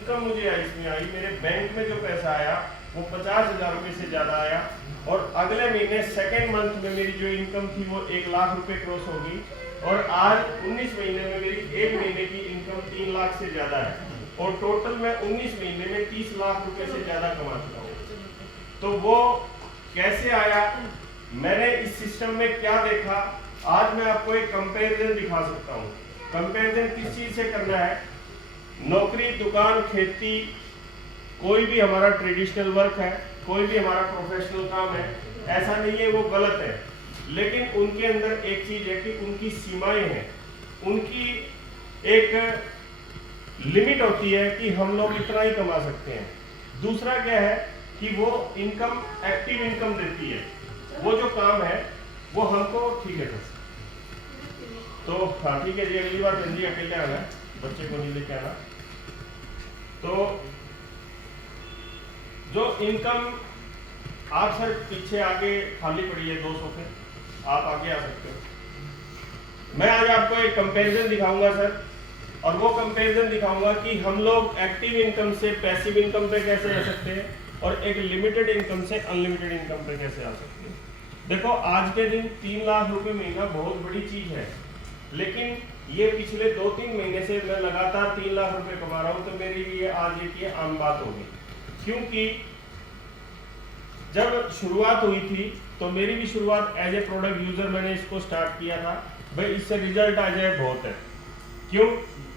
Income मुझे इसमें आई, मेरे बैंक में जो पैसा आया वो 50,000 रुपये से ज़्यादा आया, और अगले महीने सेकेंड मंथ में मेरी जो इनकम थी वो 1 लाख रुपए क्रॉस होगी, और आज 19 महीने में मेरी एक महीने की इनकम 3 लाख से ज़्यादा है, और टोटल मैं 19 महीने में 30 लाख रुपए से ज़्यादा कमा चुका हूँ। तो वो कैसे आया, मैंने इस सिस्टम में क्या देखा, आज मैं आपको एक कंपैरिजन दिखा सकता हूँ। कंपैरिजन किस चीज़ से करना है, नौकरी, दुकान, खेती, कोई भी हमारा ट्रेडिशनल वर्क है, कोई भी हमारा प्रोफेशनल काम है, ऐसा नहीं है वो गलत है, लेकिन उनके अंदर एक चीज है कि उनकी सीमाएं हैं, उनकी एक लिमिट होती है कि हम लोग इतना ही कमा सकते हैं। दूसरा क्या है कि वो इनकम एक्टिव इनकम देती है, वो जो काम है वो हमको, ठीक है सर, तो हाँ ठीक है जी, अगली बार बहन जी अकेले आना, बच्चे को नहीं लेके आना। तो जो इनकम, आप सर पीछे आगे खाली पड़ी है 2 सोफे, आप आगे आ सकते हो। मैं आज आपको एक कंपैरिजन दिखाऊंगा सर, और वो कंपैरिजन दिखाऊंगा कि हम लोग एक्टिव इनकम से पैसिव इनकम पे कैसे आ सकते हैं, और एक लिमिटेड इनकम से अनलिमिटेड इनकम पे कैसे आ सकते हैं। देखो आज के दिन 3 लाख रुपए महीना बहुत बड़ी चीज है, लेकिन ये पिछले 2-3 महीने से मैं लगातार 3 लाख रुपए कमा रहा हूँ, तो मेरे लिए आज एक ये आम बात होगी। क्योंकि जब शुरुआत हुई थी तो मेरी भी शुरुआत एज ए प्रोडक्ट यूजर मैंने इसको स्टार्ट किया था, भाई इससे रिजल्ट आ जाए बहुत है। क्यों,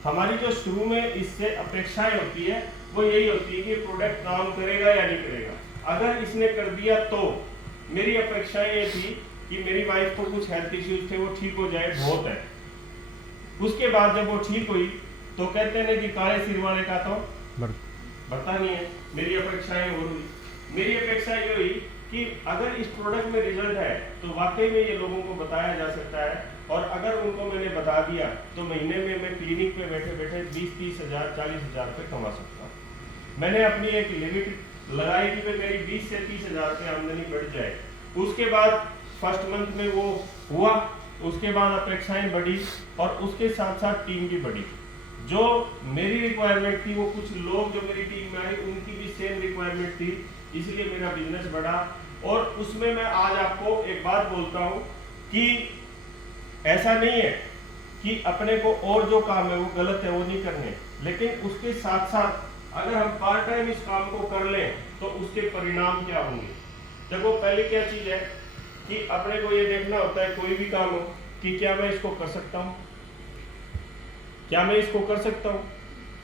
हमारी जो शुरू में इससे अपेक्षाएं होती है वो यही होती है कि प्रोडक्ट काम करेगा या नहीं करेगा। अगर इसने कर दिया तो मेरी अपेक्षाएं ये थी कि मेरी वाइफ को कुछ हेल्थ इश्यूज थे, वो ठीक हो जाए, बहुत है। उसके बाद जब वो ठीक हुई तो कहते हैं कि काले सिर वाले का तो बढ़ता नहीं है। मेरी अपेक्षाएं हो रही, मेरी अपेक्षा ये हुई कि अगर इस प्रोडक्ट में रिजल्ट है तो वाकई में ये लोगों को बताया जा सकता है, और अगर उनको मैंने बता दिया तो महीने में मैं क्लिनिक पे बैठे बैठे 20-30 हज़ार 40 हज़ार रुपये कमा सकता हूँ। मैंने अपनी एक लिमिट लगाई कि मेरी 20 से 30 हज़ार रुपये आमदनी बढ़ जाए। उसके बाद फर्स्ट मंथ में वो हुआ, उसके बाद अपेक्षाएं बढ़ी, और उसके साथ साथ टीम भी बढ़ी। जो मेरी रिक्वायरमेंट थी वो कुछ लोग जो मेरी टीम में आए उनकी भी सेम रिक्वायरमेंट थी, इसलिए मेरा बिजनेस बढ़ा। और उसमें मैं आज आपको एक बात बोलता हूँ कि ऐसा नहीं है कि अपने को और जो काम है वो गलत है, वो नहीं करने, लेकिन उसके साथ साथ अगर हम पार्ट टाइम इस काम को कर लें तो उसके परिणाम क्या होंगे। देखो पहले क्या चीज है कि अपने को ये देखना होता है कोई भी काम हो कि क्या मैं इसको कर सकता हूँ, क्या मैं इसको कर सकता हूँ,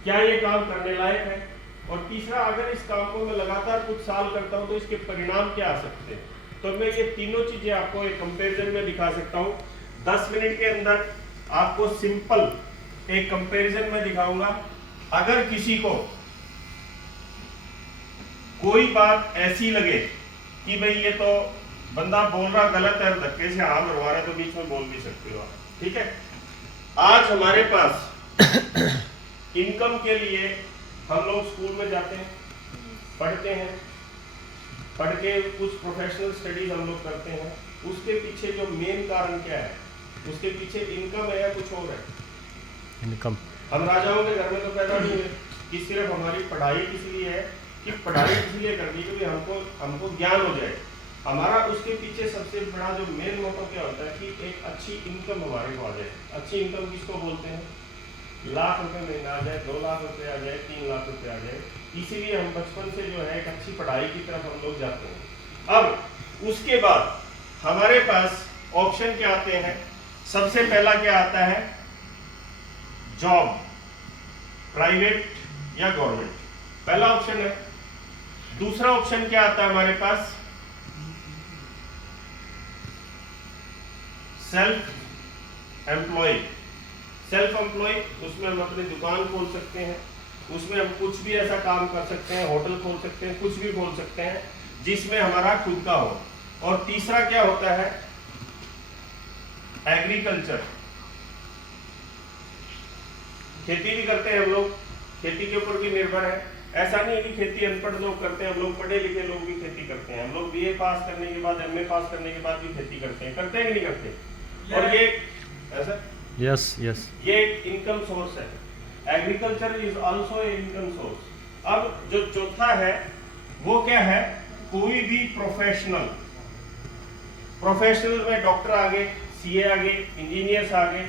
क्या ये काम करने लायक है, और तीसरा अगर इस काम को मैं लगातार कुछ साल करता हूँ तो इसके परिणाम क्या आ सकते हैं। तो मैं ये तीनों चीजें आपको एक कंपैरिजन में दिखा सकता हूँ। 10 मिनट के अंदर आपको सिंपल एक कंपैरिजन में दिखाऊंगा। अगर किसी को कोई बात ऐसी लगे कि भाई ये तो बंदा बोल रहा गलत है, धक्के से हाँ मरवा रहा है, तो बीच में बोल भी सकते हो आप, ठीक है। आज हमारे पास इनकम के लिए हम लोग स्कूल में जाते हैं, पढ़ते हैं, पढ़ के कुछ प्रोफेशनल स्टडीज हम लोग करते हैं। उसके पीछे जो मेन कारण क्या है, उसके पीछे इनकम है या कुछ और है। इनकम। हम राजाओं के घर में तो पैदा नहीं हुए कि सिर्फ हमारी पढ़ाई इसलिए है कि पढ़ाई इसलिए करनी है कि हमको ज्ञान हो जाए। हमारा उसके पीछे सबसे बड़ा जो मेन मोटो क्या होता है कि एक अच्छी इनकम हमारे को आ जाए। अच्छी इनकम किसको बोलते हैं, लाख रुपए महीना आ जाए, 2 लाख रुपए आ जाए, 3 लाख रुपए आ जाए। इसीलिए हम बचपन से जो है एक अच्छी पढ़ाई की तरफ हम लोग जाते हैं। अब उसके बाद हमारे पास ऑप्शन क्या आते हैं, सबसे पहला क्या आता है, जॉब, प्राइवेट या गवर्नमेंट, पहला ऑप्शन है। दूसरा ऑप्शन क्या आता है हमारे पास, सेल्फ एम्प्लॉय। सेल्फ एम्प्लॉय, उसमें हम अपनी दुकान खोल सकते हैं, उसमें हम कुछ भी ऐसा काम कर सकते हैं, होटल खोल सकते हैं, कुछ भी खोल सकते हैं जिसमें हमारा खुद का हो। और तीसरा क्या होता है, एग्रीकल्चर, खेती भी करते हैं हम लोग, खेती के ऊपर भी निर्भर है। ऐसा नहीं है कि खेती अनपढ़ लोग करते हैं, हम लोग पढ़े लिखे लोग भी खेती करते हैं। हम लोग बीए पास करने के बाद, एमए पास करने के बाद भी खेती करते हैं कि नहीं करते। और ये ऐसा यस, ये एक इनकम सोर्स है। Agriculture is also income source. अब जो चौथा है वो क्या है, कोई भी प्रोफेशनल में डॉक्टर आ गए, सीए आ गए, इंजीनियर्स आ गए,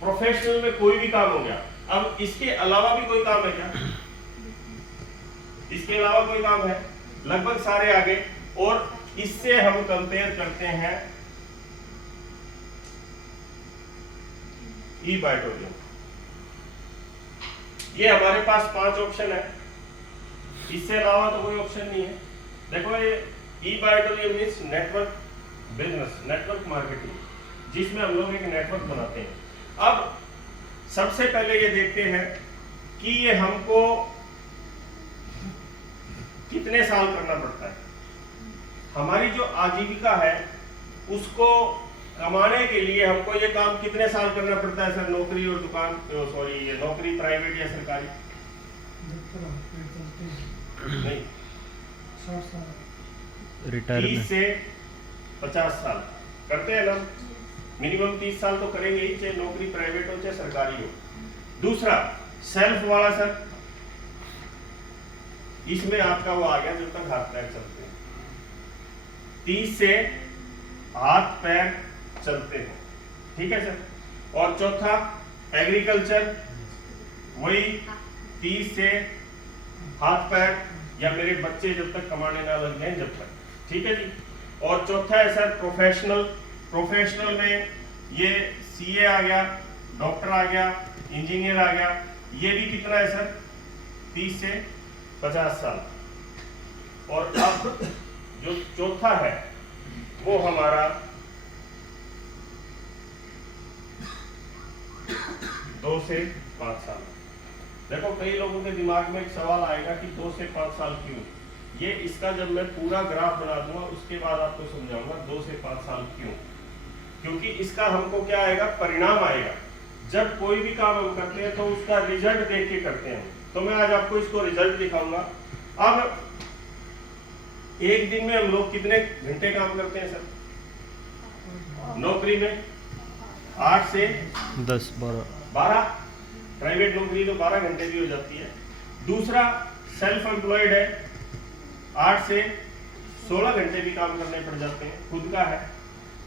प्रोफेशनल में कोई भी काम हो गया। अब इसके अलावा भी कोई काम है क्या? इसके अलावा कोई काम है? लगभग सारे आ गए। और इससे हम कंपेयर करते हैं ई बायोटोरियम। ये हमारे पास 5 ऑप्शन है, इससे अलावा तो कोई ऑप्शन नहीं है। देखो ये ई बायोटोरियम means network business, network marketing, जिसमें हम लोग एक नेटवर्क बनाते हैं। अब सबसे पहले ये देखते हैं कि ये हमको कितने साल करना पड़ता है। हमारी जो आजीविका है उसको कमाने के लिए हमको ये काम कितने साल करना पड़ता है सर? नौकरी और दुकान, सॉरी, ये नौकरी प्राइवेट या सरकारी? नहीं, 30 से 50 साल करते हैं ना, मिनिमम 30 साल तो करेंगे ही, चाहे नौकरी प्राइवेट हो चाहे सरकारी हो। दूसरा सेल्फ वाला सर, इसमें आपका वो आ गया जब तक हाथ पैर चलते हैं, 30 से हाथ पैर चलते हैं, ठीक है सर। और चौथा एग्रीकल्चर, वही 30 से हाथ पैर या मेरे बच्चे जब तक कमाने ना लग जाएं जब तक, ठीक है जी। और चौथा है सर प्रोफेशनल में ये सीए आ गया, डॉक्टर आ गया, इंजीनियर आ गया, ये भी कितना है सर? 30 से 50 साल। और अब जो चौथा है वो हमारा 2 से 5 साल। देखो कई लोगों के दिमाग में एक सवाल आएगा कि 2 से 5 साल क्यों? ये इसका जब मैं पूरा ग्राफ बना दूंगा उसके बाद आपको समझाऊंगा 2 से 5 साल क्यों। क्योंकि इसका हमको क्या आएगा, परिणाम आएगा। जब कोई भी काम हम करते हैं तो उसका रिजल्ट देख के करते हैं। तो मैं आज आपको इसको रिजल्ट दिखाऊंगा। अब एक दिन में हम लोग कितने घंटे काम करते हैं सर? नौकरी में 8 से 12, प्राइवेट नौकरी तो 12 घंटे भी हो जाती है। दूसरा सेल्फ एम्प्लॉयड है, 8 से 16 घंटे भी काम करने पड़ जाते हैं, खुद का है।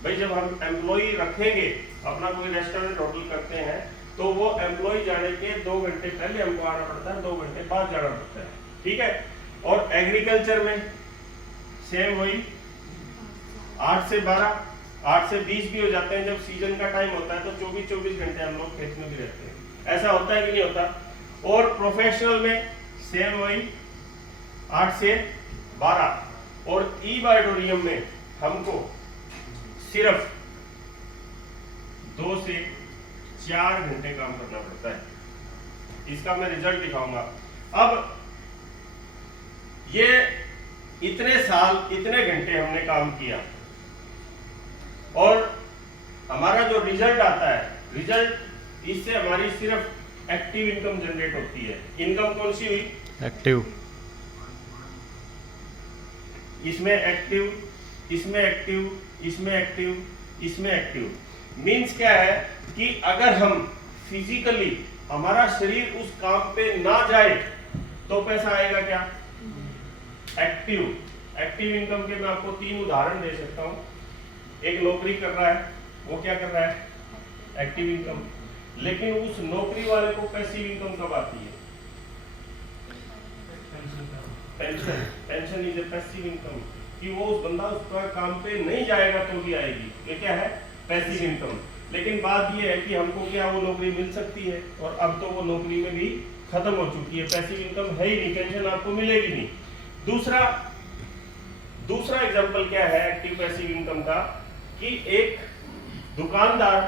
भाई जब हम एम्प्लॉय रखेंगे, अपना कोई रेस्टोरेंट होटल करते हैं, तो वो एम्प्लॉय जाने के 2 घंटे पहले हमको आना पड़ता है, 2 घंटे बाद जाना पड़ता है, ठीक है। और एग्रीकल्चर में सेम वही 8 से 12, 8 से 20 भी हो जाते हैं। जब सीजन का टाइम होता है तो 24 घंटे हम लोग खेत में भी रहते हैं। ऐसा होता है कि नहीं होता? और प्रोफेशनल में सेम वही 8 से 12। और ई बायोटोरियम में हमको सिर्फ 2 से 4 घंटे काम करना पड़ता है। इसका मैं रिजल्ट दिखाऊंगा। अब ये इतने साल, इतने घंटे हमने काम किया और हमारा जो रिजल्ट आता है, रिजल्ट इससे हमारी सिर्फ एक्टिव इनकम जनरेट होती है। इनकम कौन सी हुई? एक्टिव। इसमें एक्टिव, इसमें एक्टिव, इसमें एक्टिव, इसमें एक्टिव। मीन्स क्या है कि अगर हम फिजिकली हमारा शरीर उस काम पे ना जाए तो पैसा आएगा क्या? एक्टिव। एक्टिव इनकम के मैं आपको 3 उदाहरण दे सकता हूं। एक नौकरी कर रहा है, वो क्या कर रहा है? Active income. लेकिन उस नौकरी वाले को पैसिव इनकम कब आती है? Pension is a passive income, कि वो उस बंदा उस काम पे नहीं जाएगा तो भी आएगी। ये क्या है? Passive income. लेकिन बात ये है कि हमको क्या वो नौकरी मिल सकती है, और अब तो वो नौकरी में भी खत्म हो चुकी है, पैसिव इनकम है ही नहीं, पेंशन आपको मिलेगी नहीं। दूसरा एग्जांपल क्या है एक्टिव पैसिव इनकम का, कि एक दुकानदार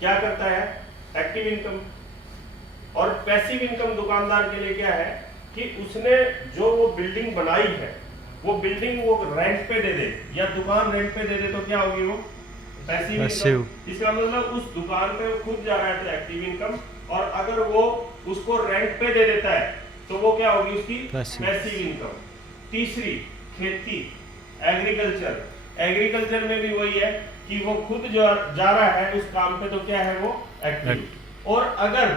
क्या करता है? Active income. और पैसिव इनकम दुकानदार के लिए क्या है कि उसने जो वो बिल्डिंग बनाई है, वो बिल्डिंग वो रेंट पे दे दे या दुकान रेंट पे दे दे, तो क्या होगी वो? Passive income. इसका मतलब उस दुकान पे वो खुद जा रहा है तो एक्टिव इनकम, और अगर वो उसको रेंट पे दे देता है तो वो क्या होगी? उसकी पैसिव इनकम। तीसरी खेती, एग्रीकल्चर। एग्रीकल्चर में भी वही है कि वो खुद जो जा रहा है उस काम पे, तो क्या है वो? एक्टिव। और अगर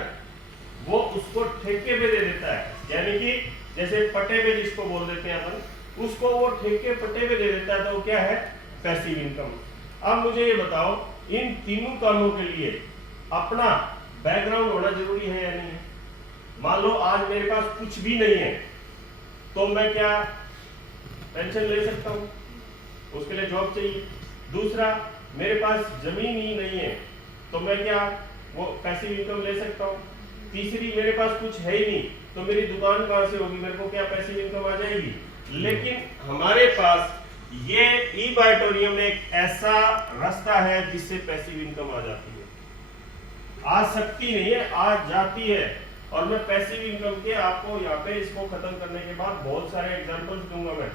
वो उसको ठेके पे दे देता है, यानी कि जैसे पट्टे पे जिसको बोल देते हैं अपन, उसको वो ठेके पट्टे पे दे देता है, तो वो क्या है? Passive income. अब मुझे ये बताओ, इन तीनों कामों के लिए अपना बैकग्राउंड होना जरूरी है या नहीं है? मान लो आज मेरे पास कुछ भी नहीं है, तो मैं क्या पेंशन ले सकता हूँ? उसके लिए जॉब चाहिए। दूसरा, मेरे पास जमीन ही नहीं है, तो मैं क्या वो पैसिव इनकम ले सकता हूँ? तीसरी, मेरे पास कुछ है ही नहीं, तो मेरी दुकान कहाँ से होगी? मेरे को क्या पैसिव इनकम आ जाएगी? लेकिन हमारे पास ये ई-बायोटोरियम में एक ऐसा रास्ता है जिससे पैसिव इनकम आ जाती है। आ सकती नहीं है, आ जाती है। और मैं पैसिव इनकम के आपको यहाँ पे इसको खत्म करने के बाद बहुत सारे एग्जांपल्स दूंगा मैं,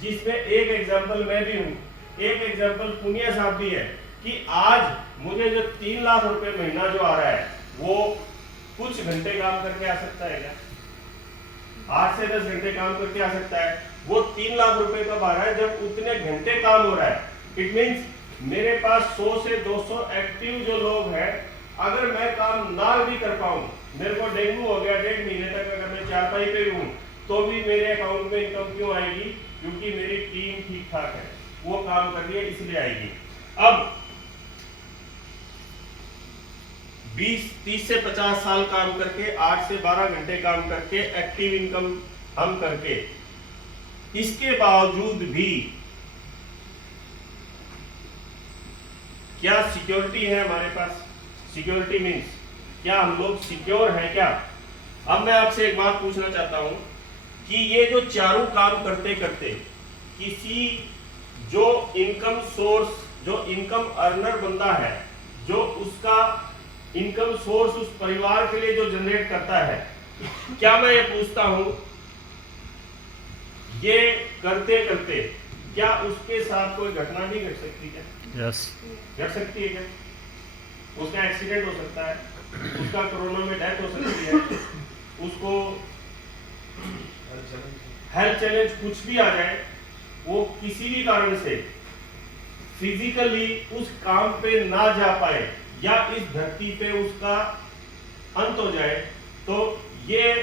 जिसमें एक एग्जांपल मैं भी हूँ, एक एग्जांपल पुनिया साहब भी है कि आज मुझे जो 3 लाख रुपए महीना जो आ रहा है, वो कुछ घंटे काम करके आ सकता है क्या? 8 से 10 घंटे काम करके आ सकता है। वो 3 लाख रुपए कब आ रहा है? जब उतने घंटे काम हो रहा है। इट मींस मेरे पास 100 से 200 एक्टिव जो लोग हैं, अगर मैं काम ना भी कर पाऊं, मेरे को डेंगू हो गया 1.5 महीने तक, अगर मैं चारपाई पे हूं, तो भी मेरे अकाउंट में इनकम क्यों आएगी? क्योंकि मेरी टीम ठीक ठाक है, वो काम कर रही है, इसलिए आएगी। अब 20-30 से 50 साल काम करके, 8 से 12 घंटे काम करके, एक्टिव इनकम हम करके, इसके बावजूद भी क्या सिक्योरिटी है हमारे पास? सिक्योरिटी मीन्स क्या हम लोग सिक्योर हैं क्या? अब मैं आपसे एक बात पूछना चाहता हूं कि ये जो चारों काम करते करते किसी जो इनकम सोर्स, जो इनकम अर्नर बंदा है, जो उसका इनकम सोर्स उस परिवार के लिए जो जनरेट करता है, क्या मैं ये पूछता हूं, ये करते करते क्या उसके साथ कोई घटना नहीं घट सकती क्या? यस, घट सकती है क्या? उसका एक्सीडेंट हो सकता है, उसका कोरोना में डेथ हो सकती है, उसको हेल्थ चैलेंज कुछ भी आ जाए, वो किसी भी कारण से फिजिकली उस काम पे ना जा पाए या इस धरती पे उसका अंत हो जाए, तो ये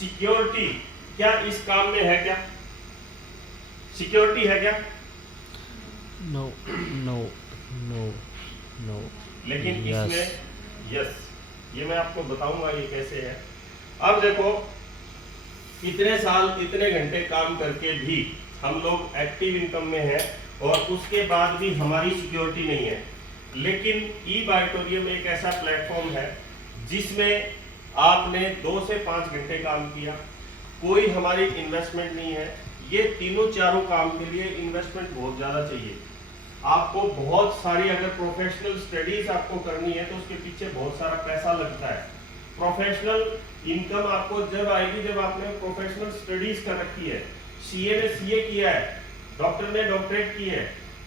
सिक्योरिटी क्या इस काम में है क्या? सिक्योरिटी है क्या? No no no no. लेकिन Yes. इसमें यस, ये मैं आपको बताऊंगा ये कैसे है। अब देखो, इतने साल इतने घंटे काम करके भी हम लोग एक्टिव इनकम में हैं और उसके बाद भी हमारी सिक्योरिटी नहीं है। लेकिन ई-बायोटोरियम एक ऐसा प्लेटफॉर्म है जिसमें आपने 2 से 5 घंटे काम किया, कोई हमारी इन्वेस्टमेंट नहीं है। ये तीनों चारों काम के लिए इन्वेस्टमेंट बहुत ज़्यादा चाहिए। आपको बहुत सारी अगर प्रोफेशनल स्टडीज आपको करनी है तो उसके पीछे बहुत सारा पैसा लगता है। प्रोफेशनल इनकम आपको जब आएगी जब आपने प्रोफेशनल स्टडीज कर रखी है, सीए ने सीए किया है, डॉक्टर ने डॉक्टरेट की है,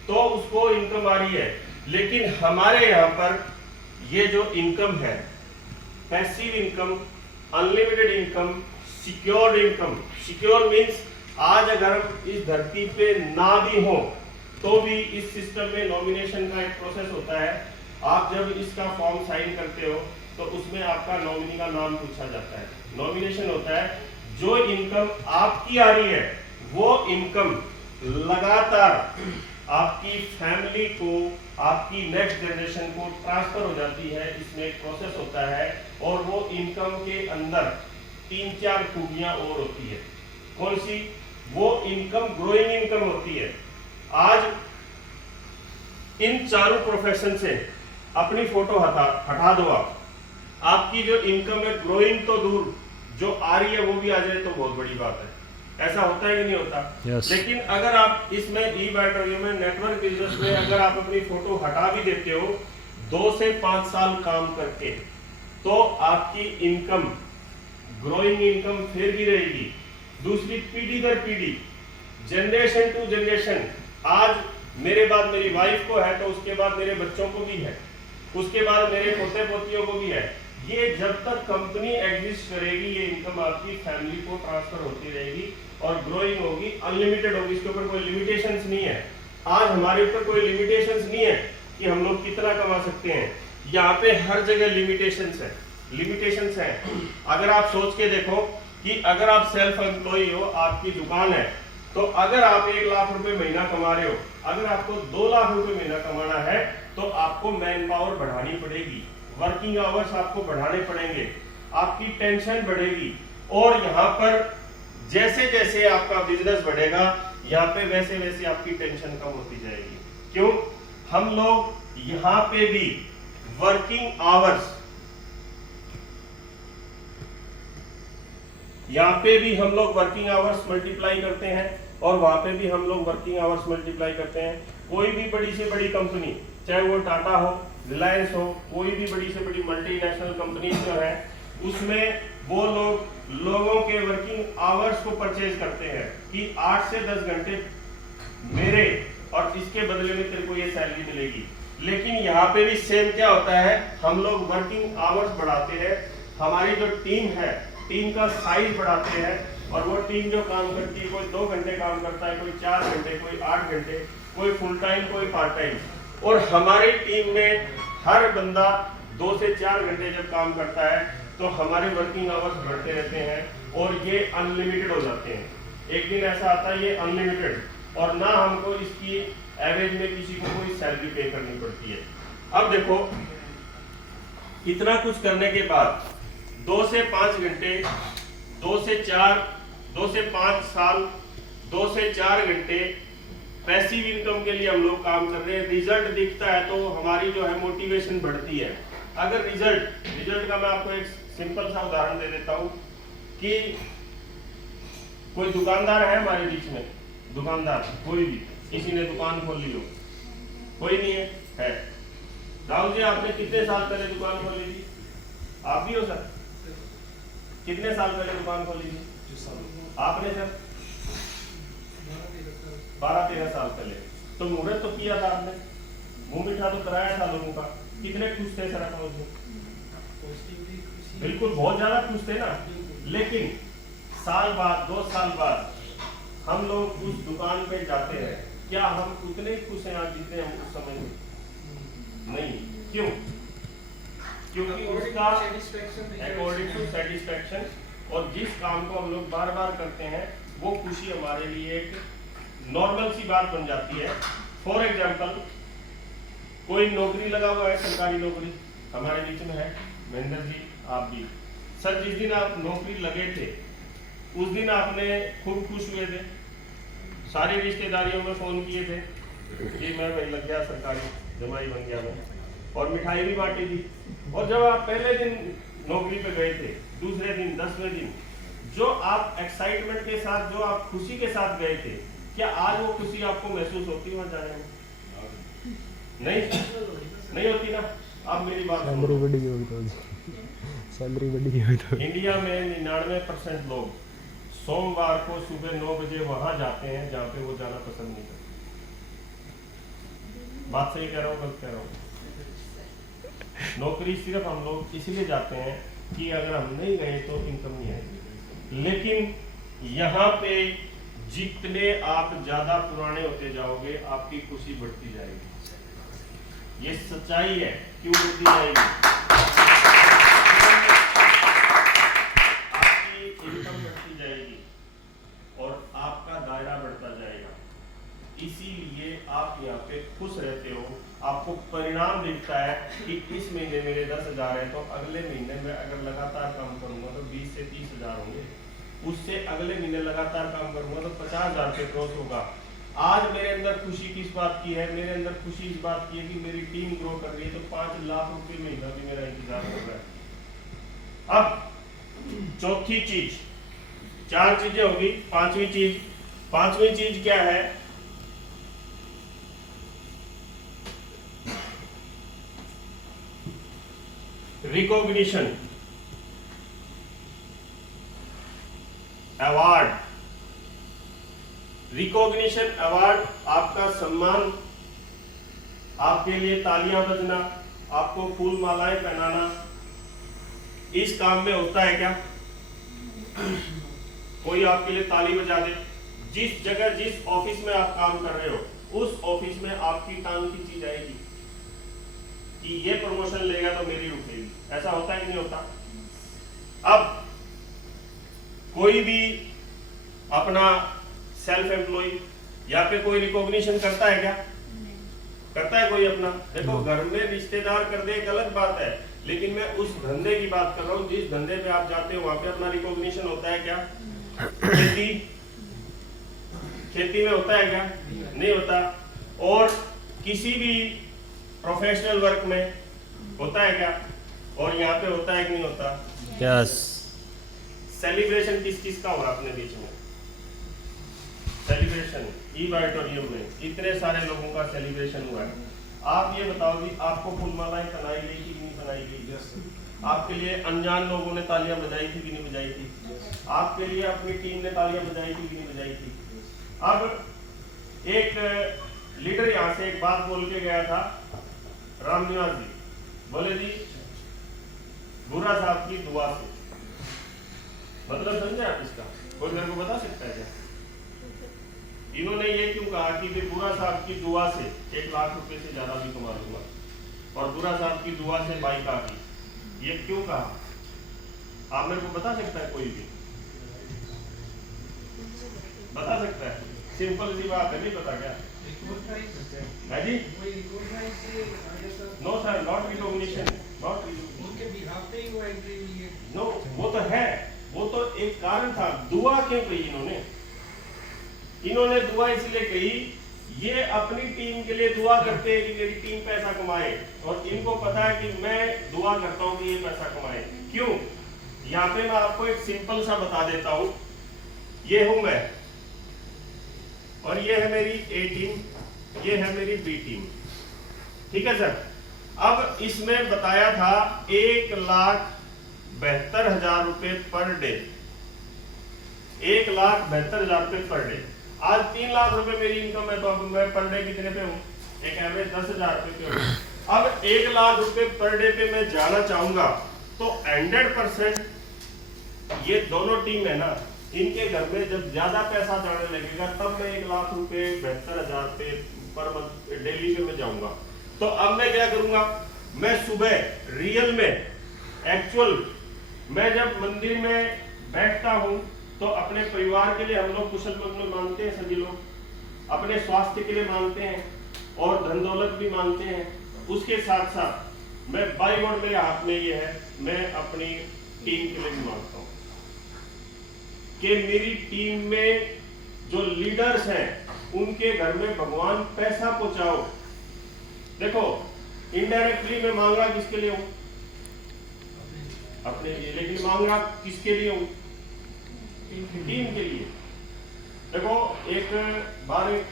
तो उसको इनकम आ रही है। लेकिन हमारे यहाँ पर ये जो इनकम है, passive income, unlimited income, secured income. Secure means आज अगर हम इस धरती पे ना भी हो तो भी इस सिस्टम में नॉमिनेशन का एक प्रोसेस होता है। आप जब इसका फॉर्म साइन करते हो तो उसमें आपका नॉमिनी का नाम पूछा जाता है, नॉमिनेशन होता है। जो इनकम आपकी आ रही है वो इनकम लगातार आपकी फैमिली को, आपकी नेक्स्ट जनरेशन को ट्रांसफर हो जाती है। इसमें एक प्रोसेस होता है और वो इनकम के अंदर 3-4 खूबियां और होती है। कौन सी? वो इनकम ग्रोइंग इनकम होती है। आज इन चारों प्रोफेशन से अपनी फोटो हटा दो आप, आपकी जो इनकम है ग्रोइंग तो दूर, जो आ रही है वो भी आ जाए तो बहुत बड़ी बात है। ऐसा होता है कि नहीं होता? Yes. लेकिन अगर आप इसमें ई-बायोटोरियम में नेटवर्क बिजनेस में अगर आप अपनी फोटो हटा भी देते हो 2 से 5 साल काम करके, तो आपकी इनकम ग्रोइंग इनकम फिर भी रहेगी। दूसरी, पीढ़ी दर पीढ़ी, जनरेशन टू जनरेशन, आज मेरे बाद मेरी वाइफ को है तो उसके बाद मेरे बच्चों को भी है, उसके बाद मेरे पोते पोतियों को भी है। ये जब तक कंपनी एग्जिस्ट करेगी ये इनकम आपकी फैमिली को ट्रांसफर होती रहेगी और ग्रोइंग होगी, अनलिमिटेड होगी। इसके ऊपर कोई लिमिटेशंस नहीं है। आज हमारे ऊपर कोई लिमिटेशंस नहीं है कि हम लोग कितना कमा सकते हैं। यहाँ पे हर जगह लिमिटेशंस है। अगर आप सोच के देखो कि अगर आप सेल्फ एम्प्लॉय हो, आपकी दुकान है, तो अगर आप 1 लाख रुपए महीना कमा रहे हो, अगर आपको 2 लाख रुपए महीना कमाना है तो आपको मैन पावर बढ़ानी पड़ेगी, वर्किंग आवर्स आपको बढ़ाने पड़ेंगे, आपकी टेंशन बढ़ेगी। और यहाँ पर जैसे जैसे आपका बिजनेस बढ़ेगा, यहाँ पे वैसे वैसे आपकी टेंशन कम होती जाएगी। क्यों? हम लोग यहाँ पे भी वर्किंग आवर्स, यहाँ पे भी हम लोग वर्किंग आवर्स मल्टीप्लाई करते हैं और वहां पे भी हम लोग वर्किंग आवर्स मल्टीप्लाई करते हैं। कोई भी बड़ी से बड़ी कंपनी, चाहे वो टाटा हो, रिलायंस हो, कोई भी बड़ी से बड़ी मल्टीनेशनल कंपनी जो है, उसमें वो लोगों के वर्किंग आवर्स को परचेज करते हैं कि 8 से 10 घंटे मेरे, और इसके बदले में तेरे को ये सैलरी मिलेगी। लेकिन यहाँ पे भी सेम क्या होता है, हम लोग वर्किंग आवर्स बढ़ाते हैं, हमारी जो टीम है, टीम का साइज बढ़ाते हैं, और वो टीम जो काम करती है, कोई 2 घंटे काम करता है, कोई 4 घंटे, कोई 8 घंटे, कोई फुल टाइम, कोई पार्ट टाइम। और हमारी टीम में हर बंदा 2 से 4 घंटे जब काम करता है तो हमारे वर्किंग आवर्स बढ़ते रहते हैं और ये अनलिमिटेड हो जाते हैं। एक दिन ऐसा आता है ये अनलिमिटेड, और ना हमको इसकी एवरेज में किसी को कोई सैलरी पे करनी पड़ती है। अब देखो, इतना कुछ करने के बाद 2 से 5 घंटे, 2 से 5 साल, 2 से 4 घंटे पैसिव इनकम के लिए हम लोग काम कर रहे हैं। रिजल्ट दिखता है तो हमारी जो है मोटिवेशन बढ़ती है। अगर रिजल्ट का मैं आपको एक सिंपल सा उदाहरण दे देता हूँ कि कोई दुकानदार है हमारे बीच में, दुकानदार कोई भी, किसी ने दुकान खोल ली हो, कोई नहीं है। राहुल जी, आपने कितने साल पहले दुकान खोली थी? आप भी हो सर? कितने साल पहले दुकान खोली थी आपने सर? 12-13 साल पहले। तो मुहूर्त तो किया था आपने, मुंह मीठा तो कराया था लोगों का। कितने खुश थे सर आप उसमें? बिल्कुल, बहुत ज्यादा खुश थे ना। लेकिन साल बाद, 2 साल बाद हम लोग उस दुकान पे जाते हैं, क्या हम उतने खुश हैं आज जितने हम उस समय नहीं? क्यों? क्योंकि उसका अकॉर्डिंग टू सेटिस्फैक्शन, और जिस काम को हम लोग बार बार करते हैं वो खुशी हमारे लिए एक नॉर्मल सी बात बन जाती है। फॉर एग्जाम्पल, कोई नौकरी लगा हुआ है, सरकारी नौकरी हमारे बीच में है, महेंद्र जी आप भी सर, जिस दिन आप नौकरी लगे थे उस दिन आपने खूब खुश हुए थे, सारी रिश्तेदारियों में फोन किए थे कि मैं भाई लग गया, सरकारी जमाई बन गया मैं, और मिठाई भी बांटी थी। और जब आप पहले दिन नौकरी पे गए थे, दूसरे दिन, 10वें दिन, जो आप एक्साइटमेंट के साथ, जो आप खुशी के साथ गए थे, क्या आज वो खुशी आपको महसूस होती है वहां जाने में? नहीं होती ना। अब मेरी बात सैलरी बढ़ी हुई तो इंडिया में 99% लोग सोमवार को सुबह 9 बजे वहां जाते हैं जहां पे वो जाना पसंद नहीं करते। बात सही कह रहा हूँ, गलत कह रहा हूँ? नौकरी सिर्फ हम लोग इसलिए जाते हैं कि अगर हम नहीं गए तो इनकम नहीं आएगी। लेकिन यहाँ पे जितने आप ज्यादा पुराने होते जाओगे, आपकी खुशी बढ़ती जाएगी। ये सच्चाई है। क्यों बढ़ती जाएगी? आपकी इनकम बढ़ती जाएगी और आपका दायरा बढ़ता जाएगा। इसीलिए आप यहाँ पे खुश रहते हो। आपको परिणाम दिखता है कि इस महीने मेरे 10,000 है, तो अगले महीने में अगर लगातार काम करूंगा तो 20 से 30,000 होंगे। उससे अगले महीने लगातार काम करूंगा तो 50,000 पे क्रॉस होगा। आज मेरे अंदर खुशी किस बात की है? मेरे अंदर खुशी इस बात की है कि मेरी टीम ग्रो कर रही है, तो 5 लाख रुपए महीना भी मेरा इंतजार हो रहा है। अब चौथी चीज, 4 चीजें होगी, पांचवी चीज क्या है? Recognition, award. रिकॉग्निशन, अवार्ड, आपका सम्मान, आपके लिए तालियां बजना, आपको फूल मालाएं पहनाना, इस काम में होता है क्या? कोई आपके लिए ताली बजा दे। जिस जगह, जिस ऑफिस में आप काम कर रहे हो, उस ऑफिस में आपकी टांग खींची जाएगी। कि ये प्रमोशन लेगा तो मेरी रुकेगी। ऐसा होता है कि नहीं होता? अब कोई भी अपना सेल्फ एम्प्लॉय यहाँ पे कोई रिकॉग्निशन करता है क्या? करता है कोई अपना? देखो घर में रिश्तेदार कर दे एक अलग बात है, लेकिन मैं उस धंधे की बात कर रहा हूँ जिस धंधे पे आप जाते हो वहां पे अपना रिकॉग्निशन होता है क्या? खेती में होता है क्या? नहीं होता। और किसी भी प्रोफेशनल वर्क में होता है क्या? और यहाँ पे होता है कि नहीं होता? यस। सेलिब्रेशन किस किस का हुआ अपने बीच में? सेलिब्रेशन ईव ऑडिटोरियम में इतने सारे लोगों का सेलिब्रेशन हुआ है। आप ये बताओ कि आपको फूलमालाएं पहनाई गई कि नहीं पहनाई गई? आपके लिए अनजान लोगों ने तालियां बजाई थी कि नहीं बजाई थी? आपके लिए अपनी टीम ने तालियां बजाई थी कि नहीं बजाई थी? अब एक लीडर यहाँ से एक बात बोल के गया था, रामनिवास जी बोले जी बुरा साहब की दुआ से, मतलब समझे आप इसका? कोई मेरे को बता सकता है क्या? इन्होंने ये क्यों कहा कि बुरा साहब की दुआ से 1 लाख रुपए से ज्यादा भी कमा लूंगा और बुरा साहब की दुआ से बाइक आ गई, ये क्यों कहा? आप मेरे को बता सकता है? कोई भी बता सकता है? सिंपल सी बात है, नहीं पता क्या है जी? No sir, not recognition, not no, वो तो है, वो तो एक कारण था। दुआ क्यों कही इन्होंने? इन्होंने दुआ इसलिए कही, ये अपनी टीम के लिए दुआ करते हैं कि मेरी टीम पैसा कमाए, और इनको पता है कि मैं दुआ करता हूं कि ये पैसा कमाए। क्यों? यहाँ पे मैं आपको एक सिंपल सा बता देता हूं। ये हूं मैं, और ये है मेरी ए टीम, ये है मेरी बी टीम, ठीक है सर? अब इसमें बताया था 1,72,000 रुपए पर डे, 1,72,000 रुपए पर डे। आज 3 लाख रुपए मेरी इनकम है, तो अब मैं पर डे कितने पे हूँ? एक एवरेज 10,000 रुपए पे हूँ। अब 1 लाख रुपए पर डे पे मैं जाना चाहूंगा तो 100% ये दोनों टीम है ना, इनके घर में जब ज्यादा पैसा जाने लगेगा तब मैं 1 लाख रुपए 72,000 पे पर मंथ डेली पे मैं जाऊंगा। तो अब मैं क्या करूंगा? मैं सुबह रियल में एक्चुअल मैं जब मंदिर में बैठता हूं तो अपने परिवार के लिए हम लोग कुशल मंगल मांगते हैं, सभी लोग अपने स्वास्थ्य के लिए मांगते हैं और धन दौलत भी मांगते हैं। उसके साथ साथ मैं बाई गॉड मेरे हाथ में ये है, मैं अपनी टीम के लिए भी मांगता हूं कि मेरी टीम में जो लीडर्स हैं उनके घर में भगवान पैसा पहुंचाओ। देखो इनडायरेक्टली मैं मांग रहा किसके लिए हूं? अपने लिए, लेकिन मांग रहा किसके लिए हूं? टीम के लिए। देखो एक बार एक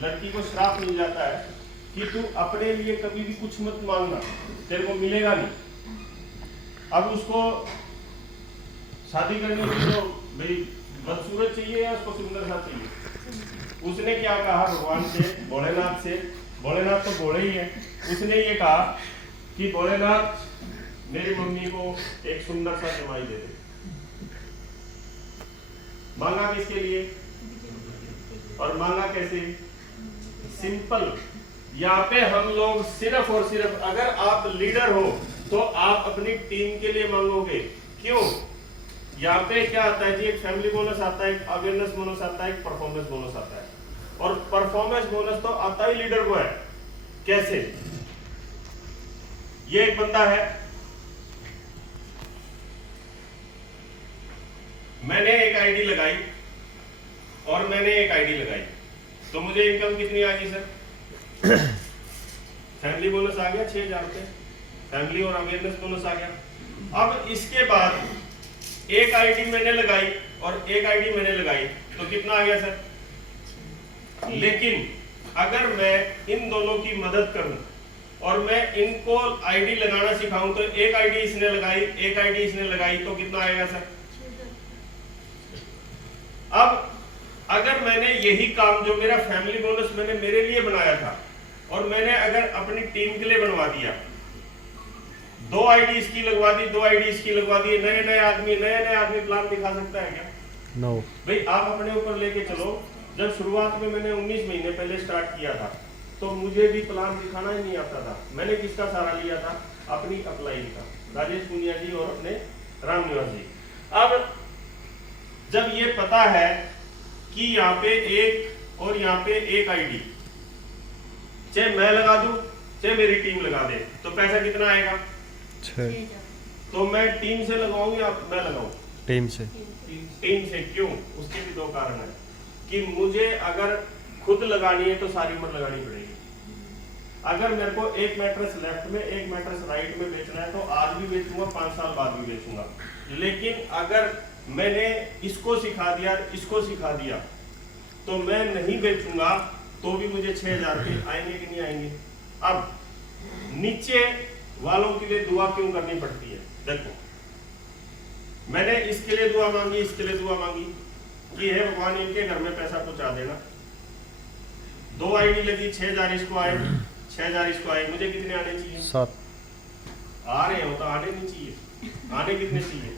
लड़की को श्राप मिल जाता है कि तू अपने लिए कभी भी कुछ मत मांगना, तेरे को मिलेगा नहीं। अब उसको शादी करने के लिए भाई बदसूरत चाहिए या उसको सुंदर सा चाहिए? उसने क्या कहा भगवान से, भोलेनाथ से? भोलेनाथ तो भोले ही है। उसने ये कहा कि भोलेनाथ मेरी मम्मी को एक सुंदर सा जमाई दे दे। मांगा किसके लिए और मांगा कैसे? सिंपल। यहाँ पे हम लोग सिर्फ और सिर्फ, अगर आप लीडर हो तो आप अपनी टीम के लिए मांगोगे। क्यों? यहाँ पे क्या आता है जी? एक फैमिली बोनस आता है, एक अवेयरनेस बोनस आता है, एक परफॉर्मेंस बोनस आता है। और परफॉर्मेंस बोनस तो आता ही लीडर को है। कैसे? ये एक बंदा है, मैंने एक आईडी लगाई और मैंने एक आईडी लगाई, तो मुझे इनकम कितनी आ गई सर? फैमिली बोनस आ गया 6,000 रुपए, फैमिली और अवेयरनेस बोनस आ गया। अब इसके बाद एक आईडी मैंने लगाई और एक आईडी मैंने लगाई, तो कितना आ गया सर? लेकिन अगर मैं इन दोनों की मदद करूं और मैं इनको आईडी लगाना सिखाऊं, तो एक आईडी इसने लगाई, एक आईडी इसने लगाई, तो कितना आएगा सर? अब अगर मैंने यही काम जो मेरा फैमिली बोनस मैंने मेरे लिए बनाया था और मैंने अगर अपनी टीम के लिए बनवा दिया, 2 आईडी इसकी लगवा दी, 2 आईडी इसकी लगवा दी, नए नए आदमी प्लान दिखा सकता है क्या? नो। भाई आप अपने ऊपर लेके चलो। जब शुरुआत में मैंने 19 महीने पहले स्टार्ट किया था तो मुझे भी प्लान दिखाना ही नहीं आता था। मैंने किसका सहारा लिया था? अपनी अपलाइन का, राजेश पुनिया जी और अपने राम निवास जी। अब जब ये पता है कि यहाँ पे एक और यहाँ पे एक आईडी, चाहे मैं लगा दूं चाहे मेरी टीम लगा दे, तो पैसा कितना आएगा? 6 तो मैं टीम से लगाऊं या मैं लगाऊं? टीम से। टीम से। क्यों? उसके भी दो कारण है कि मुझे अगर खुद लगानी है तो सारी उम्र लगानी पड़ेगी। अगर मेरे को एक मैट्रेस लेफ्ट में एक मैट्रेस राइट में बेचना है तो आज भी बेचूंगा, 5 साल बाद भी बेचूंगा। लेकिन अगर मैंने इसको सिखा दिया इसको सिखा दिया तो मैं नहीं बेचूंगा तो भी मुझे 6,000 रुपये आएंगे कि नहीं आएंगे? अब नीचे वालों के लिए दुआ क्यों करनी पड़ती है? देखो, मैंने इसके लिए दुआ मांगी, इसके लिए दुआ मांगी कि हे भगवान इनके घर में पैसा पहुंचा देना। 2 आईडी लगी, 6,000 इसको आए, 6,000 इसको आए, मुझे कितने आने चाहिए? 7। आ रहे हो तो आने नहीं चाहिए, आने कितने चाहिए?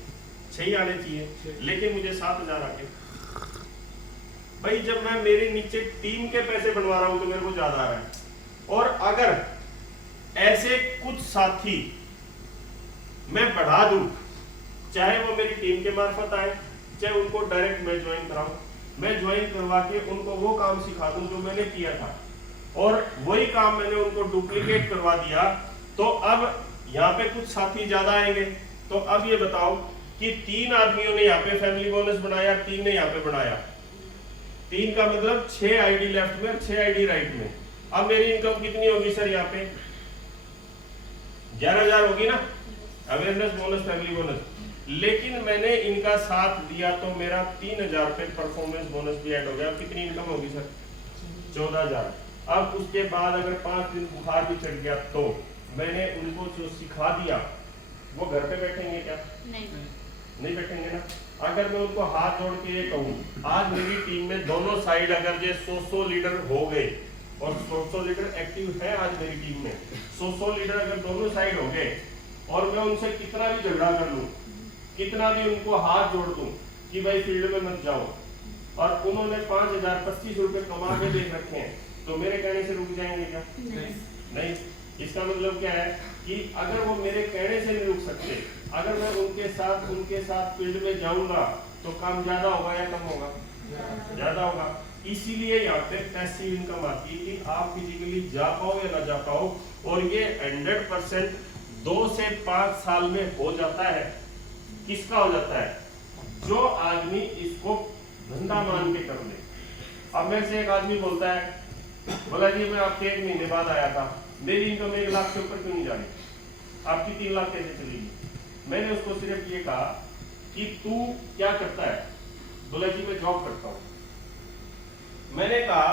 6 ही आने चाहिए, लेकिन मुझे 7,000 आके। भाई जब मैं मेरे नीचे टीम के पैसे बनवा रहा हूं तो मेरे को ज्यादा आ रहा है। और अगर ऐसे कुछ साथी मैं बढ़ा दूं, चाहे वो मेरी टीम के मार्फत आए, चाहे उनको डायरेक्ट मैं ज्वाइन कराऊं, मैं ज्वाइन करवा के उनको वो काम सिखा दूं जो मैंने किया था, और वही काम मैंने उनको डुप्लीकेट करवा दिया, तो अब यहाँ पे कुछ साथी ज्यादा आएंगे। तो अब ये बताओ कि 3 आदमियों ने यहाँ पे फैमिली बोनस बनाया, 3 ने यहाँ पे बनाया, 3 का मतलब 6 आईडी लेफ्ट में, 6 आईडी राइट में। अब मेरी इनकम कितनी होगी सर? यहाँ पे 11,000 होगी ना, अवेयरनेस बोनस, फैमिली बोनस। लेकिन मैंने इनका साथ दिया तो मेरा 3,000 रुपये परफॉर्मेंस बोनस भी ऐड हो गया। कितनी इनकम होगी सर? 14,000। अब उसके बाद अगर 5 दिन बुखार भी चढ़ गया तो मैंने उनको जो सिखा दिया वो घर पे बैठेंगे क्या? नहीं बैठेंगे ना। अगर मैं उनको हाथ जोड़ के ये कहूँ, आज मेरी टीम में दोनों साइड अगर ये 100 लीडर हो गए, और 100 लीडर एक्टिव है आज मेरी टीम में, 100 लीडर अगर दोनों साइड हो गए, और मैं उनसे कितना भी झगड़ा कर लूँ, कितना भी उनको हाथ जोड़ दूं कि भाई फील्ड में मत जाओ, और उन्होंने 5,025 रुपए कमा के देख रखे हैं, तो मेरे कहने से रुक जाएंगे क्या? नहीं। इसका मतलब क्या है कि अगर वो मेरे कहने से नहीं रुक सकते, अगर मैं उनके साथ फील्ड में जाऊंगा तो काम ज्यादा होगा या कम होगा? ज्यादा होगा। इसीलिए यहाँ पे पैसिव इनकम आती है कि आप फिजिकली जा पाओ या ना जा पाओ, और ये 100% 2 से 5 साल में हो जाता है। किसका हो जाता है? जो आदमी इसको धंधा मान के कर ले। अब मेरे से एक आदमी बोलता है, बोला जी मैं आपके 1 महीने बाद आया था, मेरी इनकम 1 लाख से ऊपर क्यों नहीं जा रही, आपकी 3 लाख कैसे चलेगी? मैंने उसको सिर्फ ये कहा कि तू क्या करता है? बोला जी मैं जॉब करता हूँ। मैंने कहा